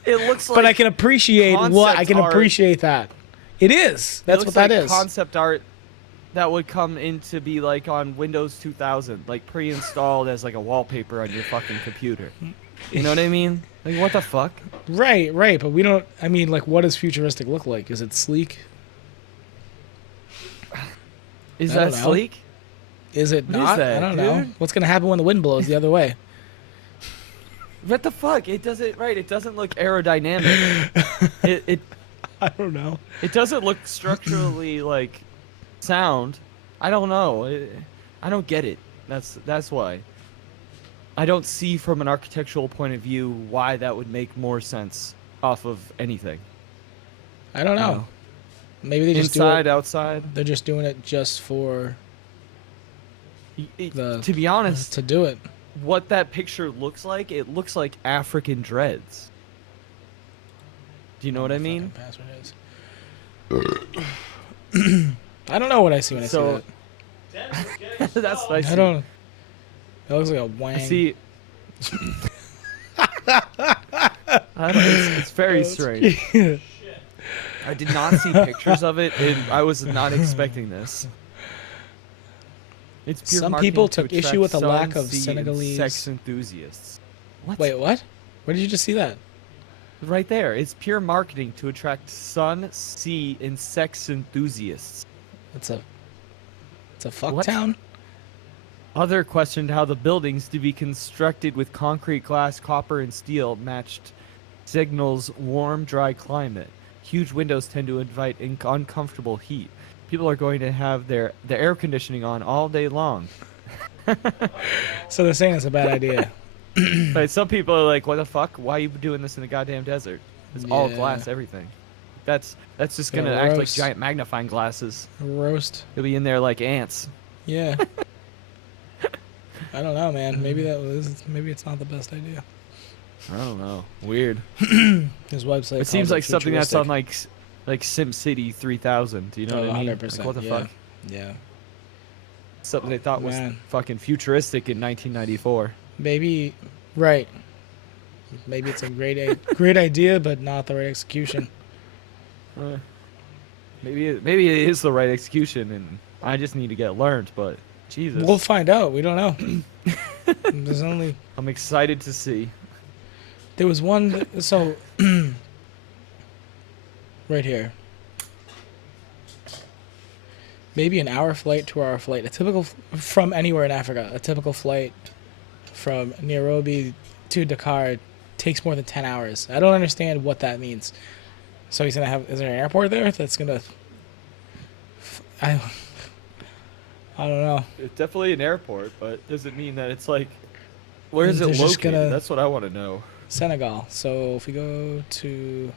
it looks like But I can appreciate what I concept can art. appreciate that. It is. It That's looks what that like is. concept art that would come in to be like on Windows 2000, like pre-installed as like a wallpaper on your fucking computer. You know what I mean? Like, what the fuck? Right, right. But we don't. I mean, like, what does futuristic look like? Is it sleek? Is I that don't know. sleek? Is it What is not? that, I don't know. dude? What's gonna happen when the wind blows the other way? What the fuck? It doesn't It doesn't look aerodynamic. it I don't know. It doesn't look structurally like sound. I don't know. I don't get it. That's why. I don't see from an architectural point of view why that would make more sense off of anything. I don't know. No. Maybe they just Inside, do it. outside. They're just doing it just for the To be honest, to do it. what that picture looks like, it looks like African dreads. Do you know what I mean? Password is. I don't know what I see when I So- see That's what I that. see. I don't. It looks like a wang. I see. It's very strange. I did not see pictures of it, and I was not expecting this. It's pure Some marketing people to took issue attract with the lack sun, of sea, and Senegalese- sex enthusiasts. What? Wait, what? Where did you just see that? Right there. It's pure marketing to attract sun, sea, and sex enthusiasts. It's a fuck What? town. Other questioned how the buildings to be constructed with concrete, glass, copper, and steel matched signals warm, dry climate. Huge windows tend to invite uncomfortable heat. People are going to have the air conditioning on all day long. So they're saying it's a bad idea. But some people are like, "What the fuck? Why are you doing this in the goddamn desert? It's all Yeah. glass, everything." That's just Gonna gonna act like roast. giant magnifying glasses. Roast. You'll be in there like ants. Yeah. I don't know, man. Maybe maybe it's not the best idea. I don't know. Weird. His website. It seems calls like something that's on futuristic. like SimCity 3000. Do you know Oh, what I mean? 100%. Like, what the yeah. fuck? Yeah. Something they thought was Man. fucking futuristic in 1994. Maybe, right. Maybe it's a great idea, but not the right execution. Maybe it is the right execution, and I just need to get learned. But Jesus, We'll find out. We don't know. There's only I'm excited to see. there was one. So right here. Maybe an hour flight, 2-hour flight. A typical from anywhere in Africa. A typical flight from Nairobi to Dakar takes more than 10 hours. I don't understand what that means. So he's gonna have. Is there an airport there that's gonna? I don't know. It's definitely an airport, but does it mean that it's like, where is it They're just located? gonna- That's what I want to know. Senegal. So if we go to,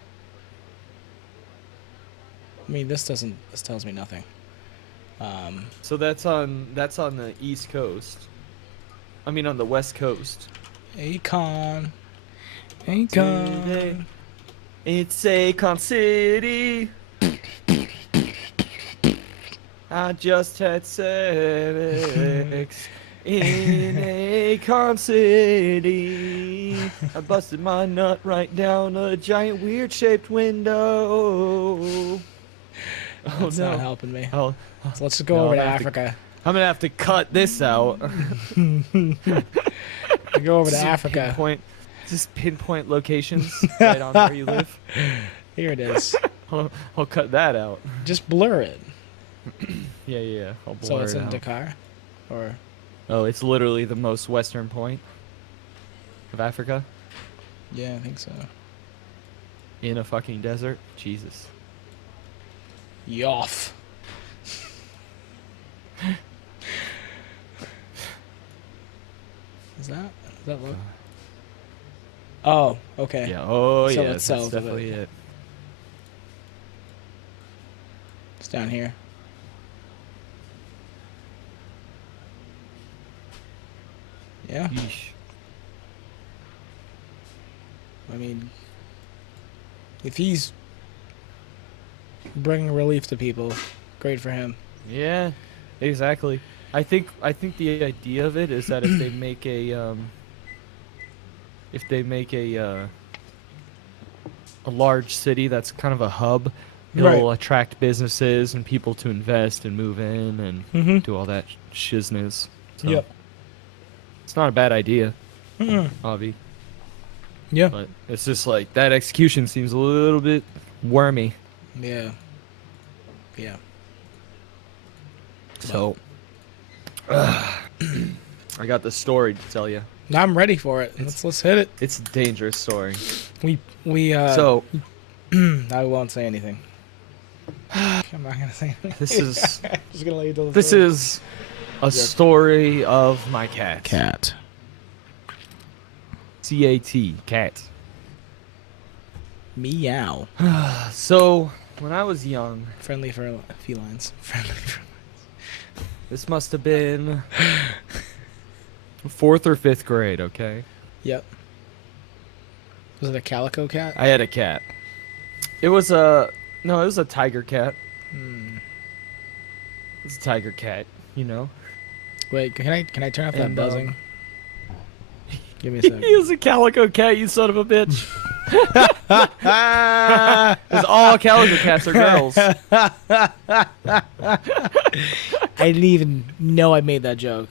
I mean, this tells me nothing. So that's on the East Coast. I mean, on the West Coast. Akon. Today, it's Akon City. I just had sex in Akon City. I busted my nut right down a giant weird-shaped window. Oh That's no! not helping me. Oh, So let's just go No, over to I'm gonna have to- Africa. I'm gonna have to cut this out. Go over to Just Africa. pinpoint locations right on where you live. Here it is. I'll cut that out. Just blur it. Yeah. I'll blur So it's it in out. Dakar, or Oh, it's literally the most western point of Africa yeah, I think so. in a fucking desert. Jesus. Yoff. Is that what? Oh, okay. Yeah. Oh, So yeah. it's That's south of definitely it. it. It's down here. Yeah, Yeesh. I mean, if he's bringing relief to people, great for him. Yeah. Exactly. I think the idea of it is that if they make a large city that's kind of a hub He'll Right. attract businesses and people to invest and move in and do all that shizness. So Yep. it's not a bad idea, Avi. Yeah. But it's just like that execution seems a little bit wormy. Yeah. Yeah. So I got the story to tell you. I'm ready for it. Let's hit it. It's a dangerous story. We So I won't say anything. I'm not gonna say anything. this is Just gonna let you tell the this story. is a story of my cat. Cat. C-A-T, cat. Meow. So when I was young, Friendly for felines. Friendly for. this must have been 4th or 5th grade, okay? Yep. Was it a calico cat? I had a cat. It was a tiger cat. It's a tiger cat, you know. Wait, can I turn off that And, buzzing? Give me a sec. He was a calico cat, you son of a bitch. Because all calico cats are girls. I didn't even know I made that joke.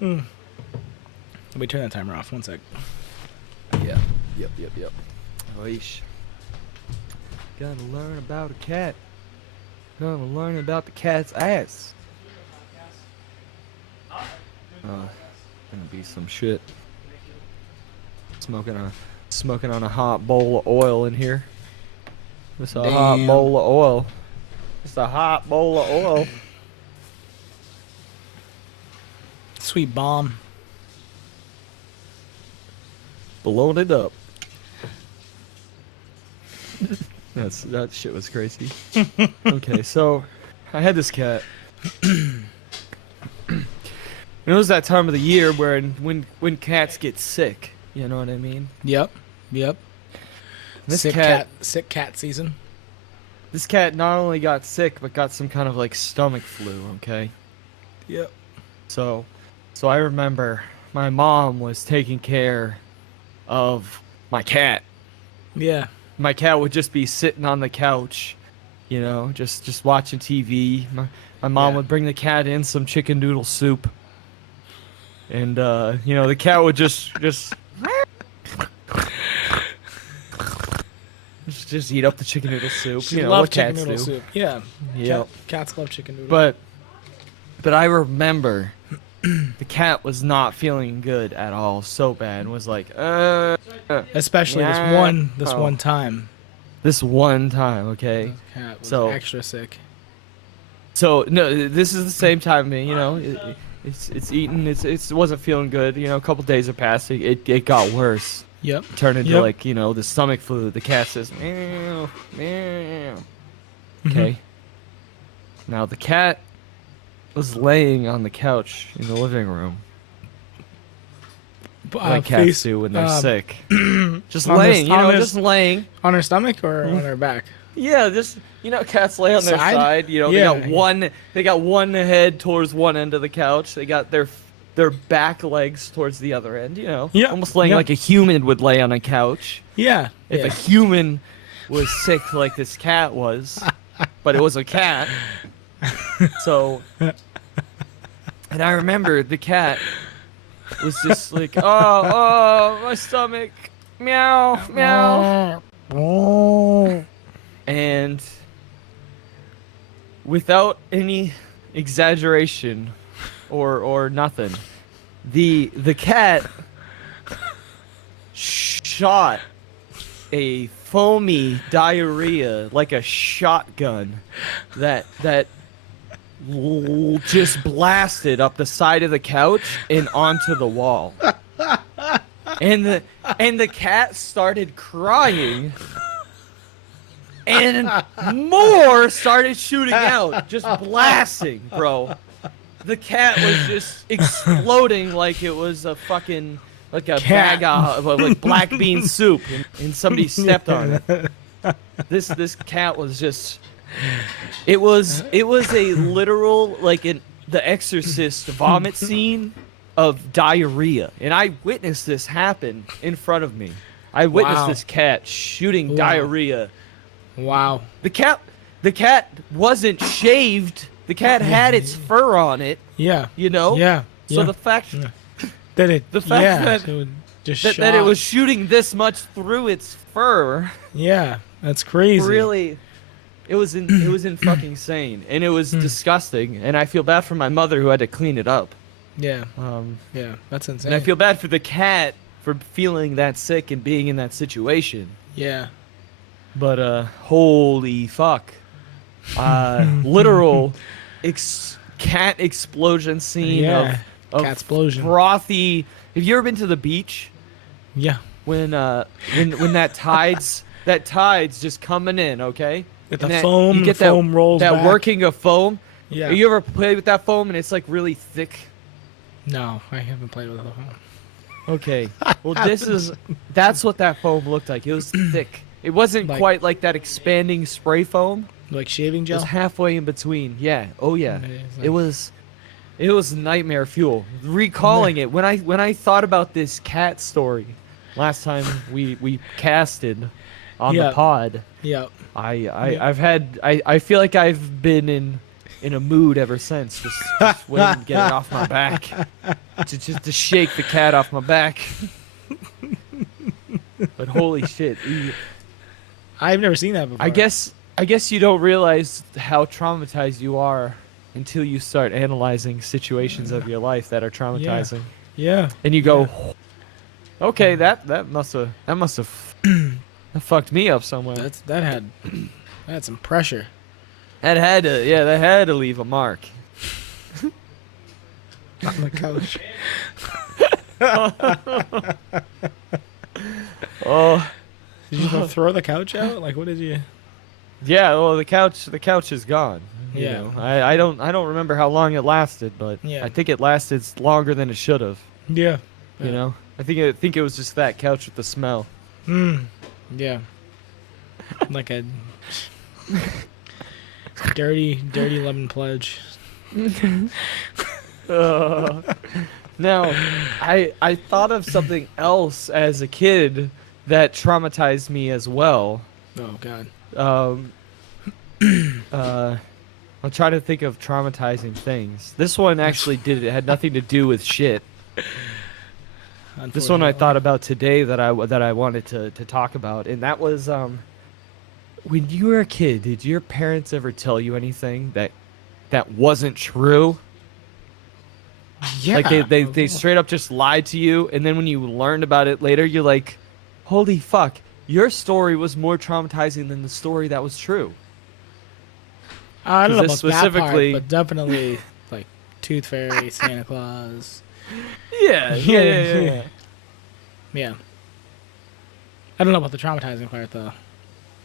Let me turn that timer off. 1 sec. Yeah. Yep. Oish. Gotta learn about a cat. Gotta learn about the cat's ass. Gonna be some shit. Smoking on a hot bowl of oil in here. Just a hot Damn. bowl of oil. Just a hot bowl of oil. Sweet bomb. Blowing it up. That shit was crazy. Okay, so I had this cat. And it was that time of the year where when cats get sick, you know what I mean? Yep. This sick cat season. This cat not only got sick but got some kind of like stomach flu, okay? Yep. So I remember my mom was taking care of my cat. Yeah. My cat would just be sitting on the couch, you know, just watching TV. My mom Yeah. would bring the cat in some chicken noodle soup. And you know, the cat would just eat up the chicken noodle soup. She you know, loved what chicken cats noodle do. soup. Yeah. Yep. Cats love chicken noodle. But I remember the cat was not feeling good at all, so bad, and was like, especially yeah. this Oh. one time. this one time, okay? Cat was So- extra sick. So no, this is the same time, you know. It's eating. It wasn't feeling good. You know, a couple days have passed. It got worse. Yep. Turned into Yep. like, you know, the stomach flu. The cat says meow meow. Mm-hmm. Okay. Now the cat was laying on the couch in the living room, like cats do when they're sick. Just on laying, this- you know, on this- just laying. On her stomach or on her back? Yeah, just, you know, cats lay on their Side? side. You know, Yeah. they got one head towards one end of the couch. They got their back legs towards the other end. You know, Yeah, almost laying yeah. like a human would lay on a couch. Yeah. If a human was sick like this cat was, but it was a cat. So, and I remember the cat was just like, oh, my stomach, meow, meow. And without any exaggeration or nothing, the cat shot a foamy diarrhea like a shotgun that just blasted up the side of the couch and onto the wall. And the cat started crying. And more started shooting out, just blasting, bro. The cat was just exploding like it was a fucking, like a Cat. bag of like black bean soup, and somebody stepped on it. This cat was just, it was a literal, like the Exorcist vomit scene of diarrhea, and I witnessed this happen in front of me. I witnessed Wow. this cat shooting Wow. diarrhea. Wow. The cat wasn't shaved. The cat had its fur on it, Yeah. you know? Yeah. So yeah. the fact The fact yeah, that- so it just that it shot. was shooting this much through its fur, Yeah, that's crazy. really, it was in fucking insane, and it was disgusting. And I feel bad for my mother who had to clean it up. Yeah. Um, Yeah. That's insane. and I feel bad for the cat for feeling that sick and being in that situation. Yeah. But holy fuck, literal cat explosion scene Yeah. of Catsplosion. frothy. Have you ever been to the beach Yeah. when that tide's just coming in? Okay, With And the that- foam, you get the foam rolls that back. working of foam. Yeah. You ever played with that foam and it's like really thick? No, I haven't played with the foam. Okay, well that's what that foam looked like. It was thick. It wasn't Like- quite like that expanding spray foam. Like shaving It was gel. halfway in between. Yeah. Oh yeah. Amazing. It was nightmare fuel. Recalling it when I thought about this cat story last time we casted on Yeah. the pod. Yeah. I feel like I've been in a mood ever since. Just waiting to get it off my back. To shake the cat off my back. But holy shit. I've never seen that before. I guess you don't realize how traumatized you are until you start analyzing situations of your life that are traumatizing, Yeah. and you go, "Okay, that must have that fucked me up somewhere. That had some pressure. That had to leave a mark." On the couch. Oh, Did you throw the couch out? Like, what did you? yeah. Well, the couch is gone. You Yeah. know. I don't remember how long it lasted, but Yeah. I think it lasted longer than it should have. Yeah. You know, I think it was just that couch with the smell. Yeah. Like a dirty lemon pledge. Now, I thought of something else as a kid that traumatized me as well. Oh God. I'm trying to think of traumatizing things. This one actually it had nothing to do with shit. This one I thought about today that I wanted to talk about, and that was when you were a kid, did your parents ever tell you anything that wasn't true? Yeah. Like they straight up just lied to you, and then when you learned about it later, you're like, holy fuck, your story was more traumatizing than the story that was true. I don't know about this that part, specifically- but definitely like Tooth Fairy, Santa Claus. Yeah. Yeah. I don't know about the traumatizing part though.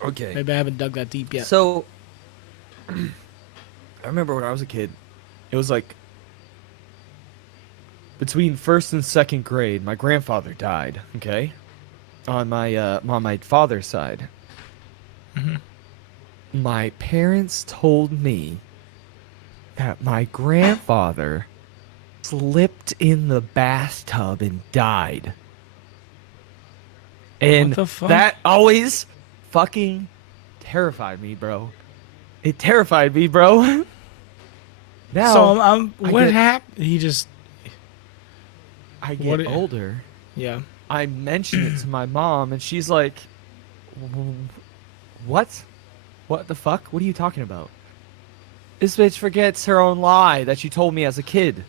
Okay. Maybe I haven't dug that deep yet. So, I remember when I was a kid, it was like between first and second grade, my grandfather died. Okay, on my father's side. My parents told me that my grandfather slipped in the bathtub and died. And What the fuck? that always fucking terrified me, bro. It terrified me, bro. Now, So I what get- happened? He just I what get i- older. yeah. I mention it to my mom, and she's like, "What? What the fuck? What are you talking about? This bitch forgets her own lie that she told me as a kid."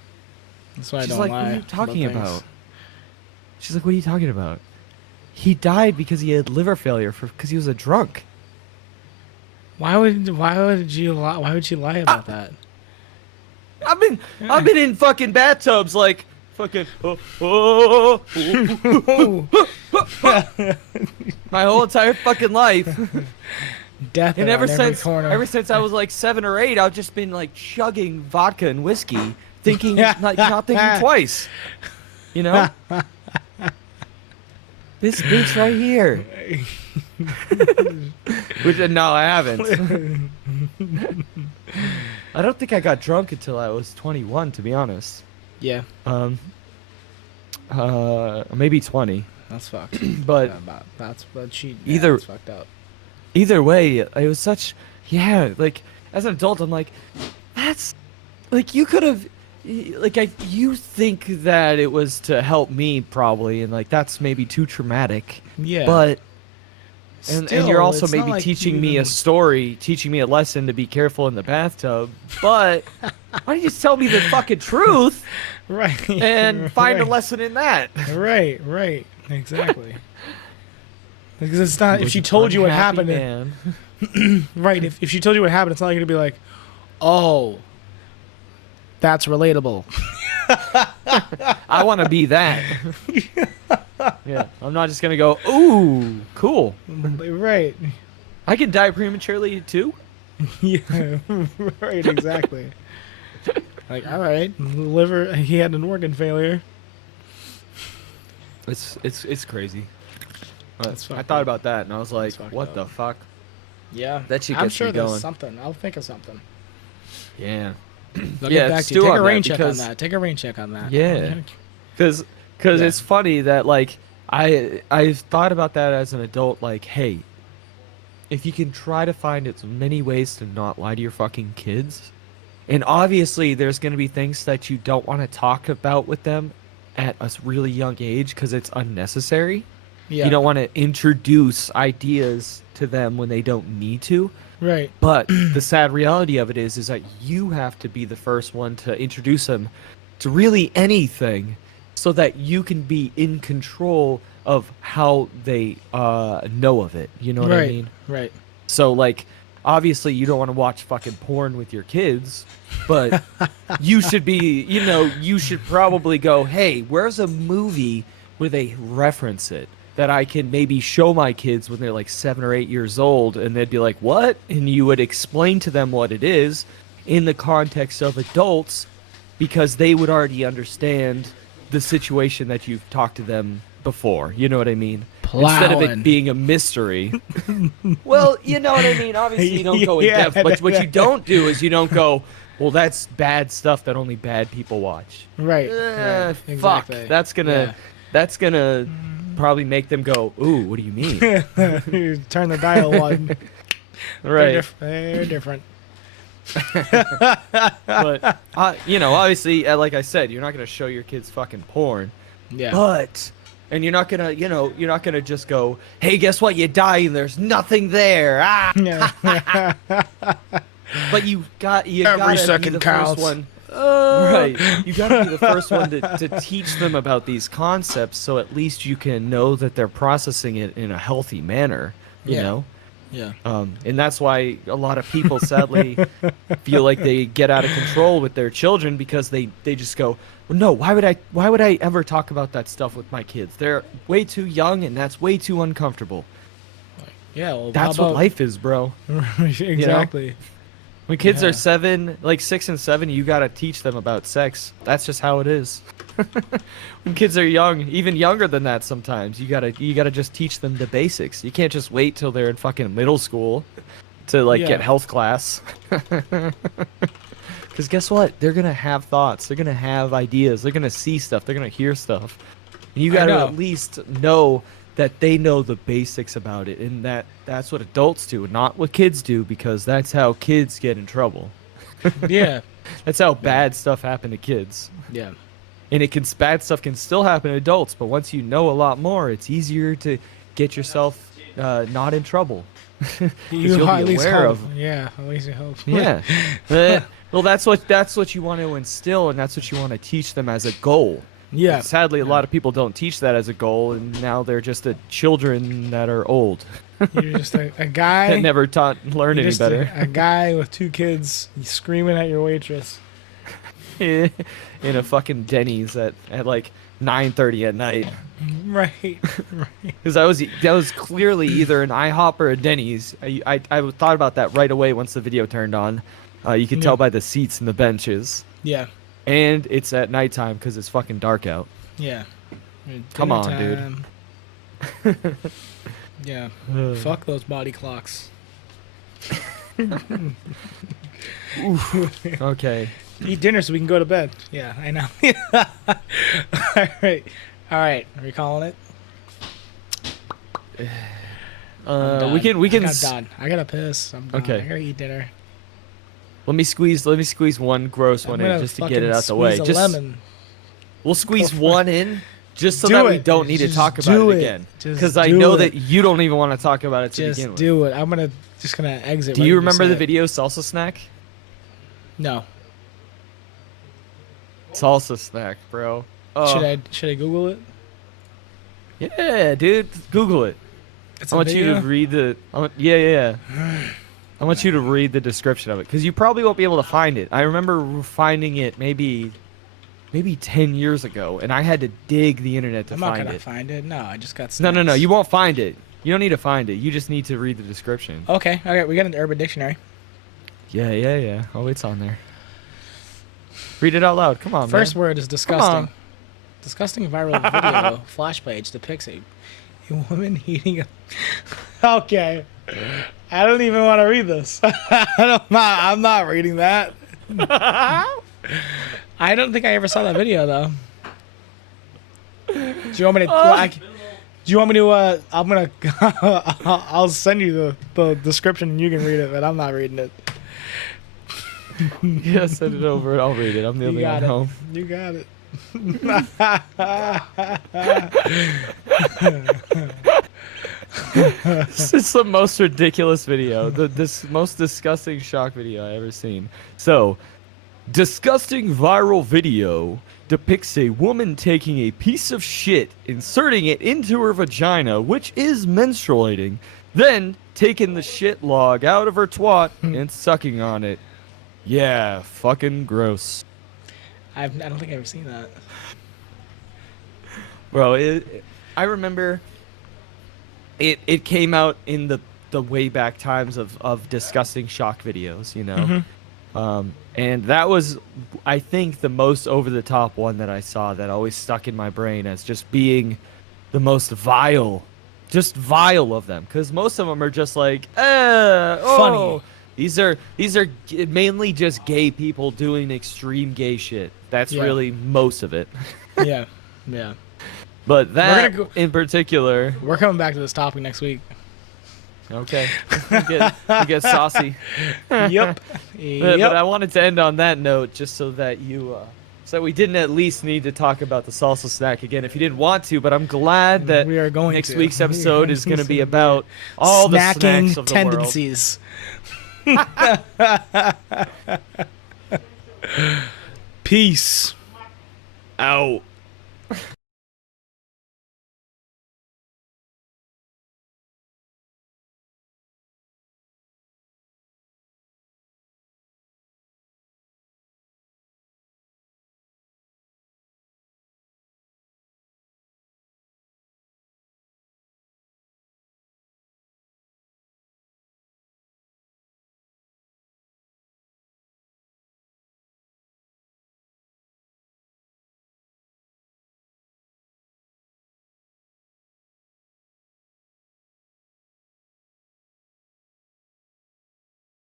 That's why I She's don't like, lie. "What are you talking things. about?" She's like, "What are you talking about? He died because he had liver failure because he was a drunk." Why would you lie? Why would you lie about that? I've been in fucking bathtubs like fucking my whole entire fucking life. Death And around every corner. ever since I was like 7 or 8, I've just been like chugging vodka and whiskey, thinking not thinking twice. You know? This bitch right here. Which no, I haven't. I don't think I got drunk until I was 21, to be honest. Yeah. Maybe 20. That's fucked. But that's what she. Either- That's fucked up. Either way, it was such, yeah, like, as an adult, I'm like, that's, like, you could have, like, you think that it was to help me, probably, and, like, that's maybe too traumatic. Yeah. But, and you're Still, also it's not maybe like teaching you me a even- story, teaching me a lesson to be careful in the bathtub, but why don't you just tell me the fucking truth Right. and find a right. lesson in that? Right. Exactly. Because it's not. If Was she an told you what unhappy happened, man. right? If she told you what happened, it's not going to be like, oh, that's relatable. I want to be that. Yeah, I'm not just gonna go, ooh, cool. Right. I can die prematurely too. Yeah. Right. Exactly. Like, all right, liver. He had an organ failure. It's crazy. But That's I fucked thought up. about that and I was like, fucked what up. the fuck? Yeah. That shit I'm gets sure me there's going. something. I'll think of something. Yeah. I'll Yeah, get back to stew you. Take on a that rain check on because- that. Take a rain check on that. Yeah. Because Yeah. it's funny that like I've thought about that as an adult. Like, hey, if you can try to find as many ways to not lie to your fucking kids, and obviously there's going to be things that you don't want to talk about with them at a really young age because it's unnecessary. Yeah. You don't want to introduce ideas to them when they don't need to. Right. But the sad reality of it is that you have to be the first one to introduce them to really anything so that you can be in control of how they know of it. You know what I mean? Right. So, like, obviously you don't want to watch fucking porn with your kids, but you should be, you should probably go, hey, where's a movie where they reference it that I can maybe show my kids when they're like 7 or 8 years old, and they'd be like, what? And you would explain to them what it is in the context of adults because they would already understand the situation that you've talked to them before. You know what I mean? Instead of Plowing. it being a mystery. Well, you know what I mean. Obviously, you don't go in Yeah, depth, but what you don't do is you don't go, well, that's bad stuff that only bad people watch. Right. Fuck. Exactly. That's gonna probably make them go, ooh, what do you mean? You turn the dial on. Right. They're different. But obviously, like I said, you're not gonna show your kids fucking porn. Yeah. But and you're not gonna just go, hey, guess what? You die and there's nothing there. Ah. Yeah. But you gotta Every be second the counts. first one. Right. You gotta be the first one to teach them about these concepts, so at least you can know that they're processing it in a healthy manner. You Yeah. know. Yeah. And that's why a lot of people sadly feel like they get out of control with their children because they just go, well, no, why would I ever talk about that stuff with my kids? They're way too young and that's way too uncomfortable. Yeah. Well, That's what life is, bro. Exactly. When kids Yeah. are 6 and 7, you gotta teach them about sex. That's just how it is. When kids are young, even younger than that sometimes, you gotta just teach them the basics. You can't just wait till they're in fucking middle school to Yeah. get health class. Because guess what? They're gonna have thoughts. They're gonna have ideas. They're gonna see stuff. They're gonna hear stuff. And you I gotta know. at least know that they know the basics about it, and that's what adults do, not what kids do, because that's how kids get in trouble. Yeah. That's how bad stuff happen to kids. Yeah. And bad stuff can still happen to adults, but once you know a lot more, it's easier to get yourself not in trouble. 'Cause you'll at be least aware hope. of. Yeah. At least you hope. Yeah. Well, that's what you want to instill, and that's what you want to teach them as a goal. Yeah. But sadly, a lot of people don't teach that as a goal, and now they're just children that are old You're just a guy. that never learned you're any just better. A guy with 2 kids screaming at your waitress. In a fucking Denny's at like 9:30 at night. Right. Because that was clearly either an IHOP or a Denny's. I thought about that right away once the video turned on. You could tell by the seats and the benches. Yeah. And it's at nighttime because it's fucking dark out. Yeah. Come on, dude. Yeah. Fuck those body clocks. Okay. Eat dinner so we can go to bed. Yeah, I know. All right. All right. Are we calling it? I'm we can I'm s- done. I gotta piss. I'm done. Okay. I gotta eat dinner. let me squeeze one gross one I'm in gonna just to get it fucking out the way. squeeze a Just lemon. we'll squeeze Go for one in just so Do that we it. don't need to Just talk about do it it. again. Just Because I do know it. that you don't even want to talk about it to Just begin with. do it. I'm just gonna exit. Do right you when remember say the it. video salsa snack? No. Salsa snack, bro. Oh, Should I Google it? yeah, dude. Google it. It's I a want you video? to read the. Yeah. I want you to read the description of it because you probably won't be able to find it. I remember finding it maybe 10 years ago, and I had to dig the internet to I'm not find gonna it. find it. No, I just got. No. Snacks. You won't find it. You don't need to find it. You just need to read the description. Okay. We got an Urban Dictionary. Yeah. Oh, it's on there. Read it out loud. Come on, First man. word is on. disgusting. Disgusting viral video flash page depicts a woman eating a. Okay. I don't even want to read this. I'm not reading that. I don't think I ever saw that video though. Do you want me to? Do you want me to? I'm gonna. I'll send you the description and you can read it, but I'm not reading it. Yeah, send it over and I'll read it. I'm the You only one got it. home. You got it. This is the most ridiculous video. This most disgusting shock video I ever seen. So, disgusting viral video depicts a woman taking a piece of shit, inserting it into her vagina, which is menstruating, then taking the shit log out of her twat and sucking on it. Yeah, fucking gross. I don't think I've ever seen that. Bro, I remember it came out in the way back times of disgusting shock videos, you know? And that was, I think, the most over-the-top one that I saw that always stuck in my brain as just being the most vile of them. Because most of them are just like, Funny. These are mainly just gay people doing extreme gay shit. That's Yeah. really most of it. Yeah. But that gonna in particular, We're coming back to this topic next week. okay, we get saucy. Yep. But I wanted to end on that note, just so that so we didn't at least need to talk about the salsa snack again if you didn't want to. But I'm glad that We are going next to. week's episode is going to be about all the Snacking snacks of the tendencies. Peace. world. Out.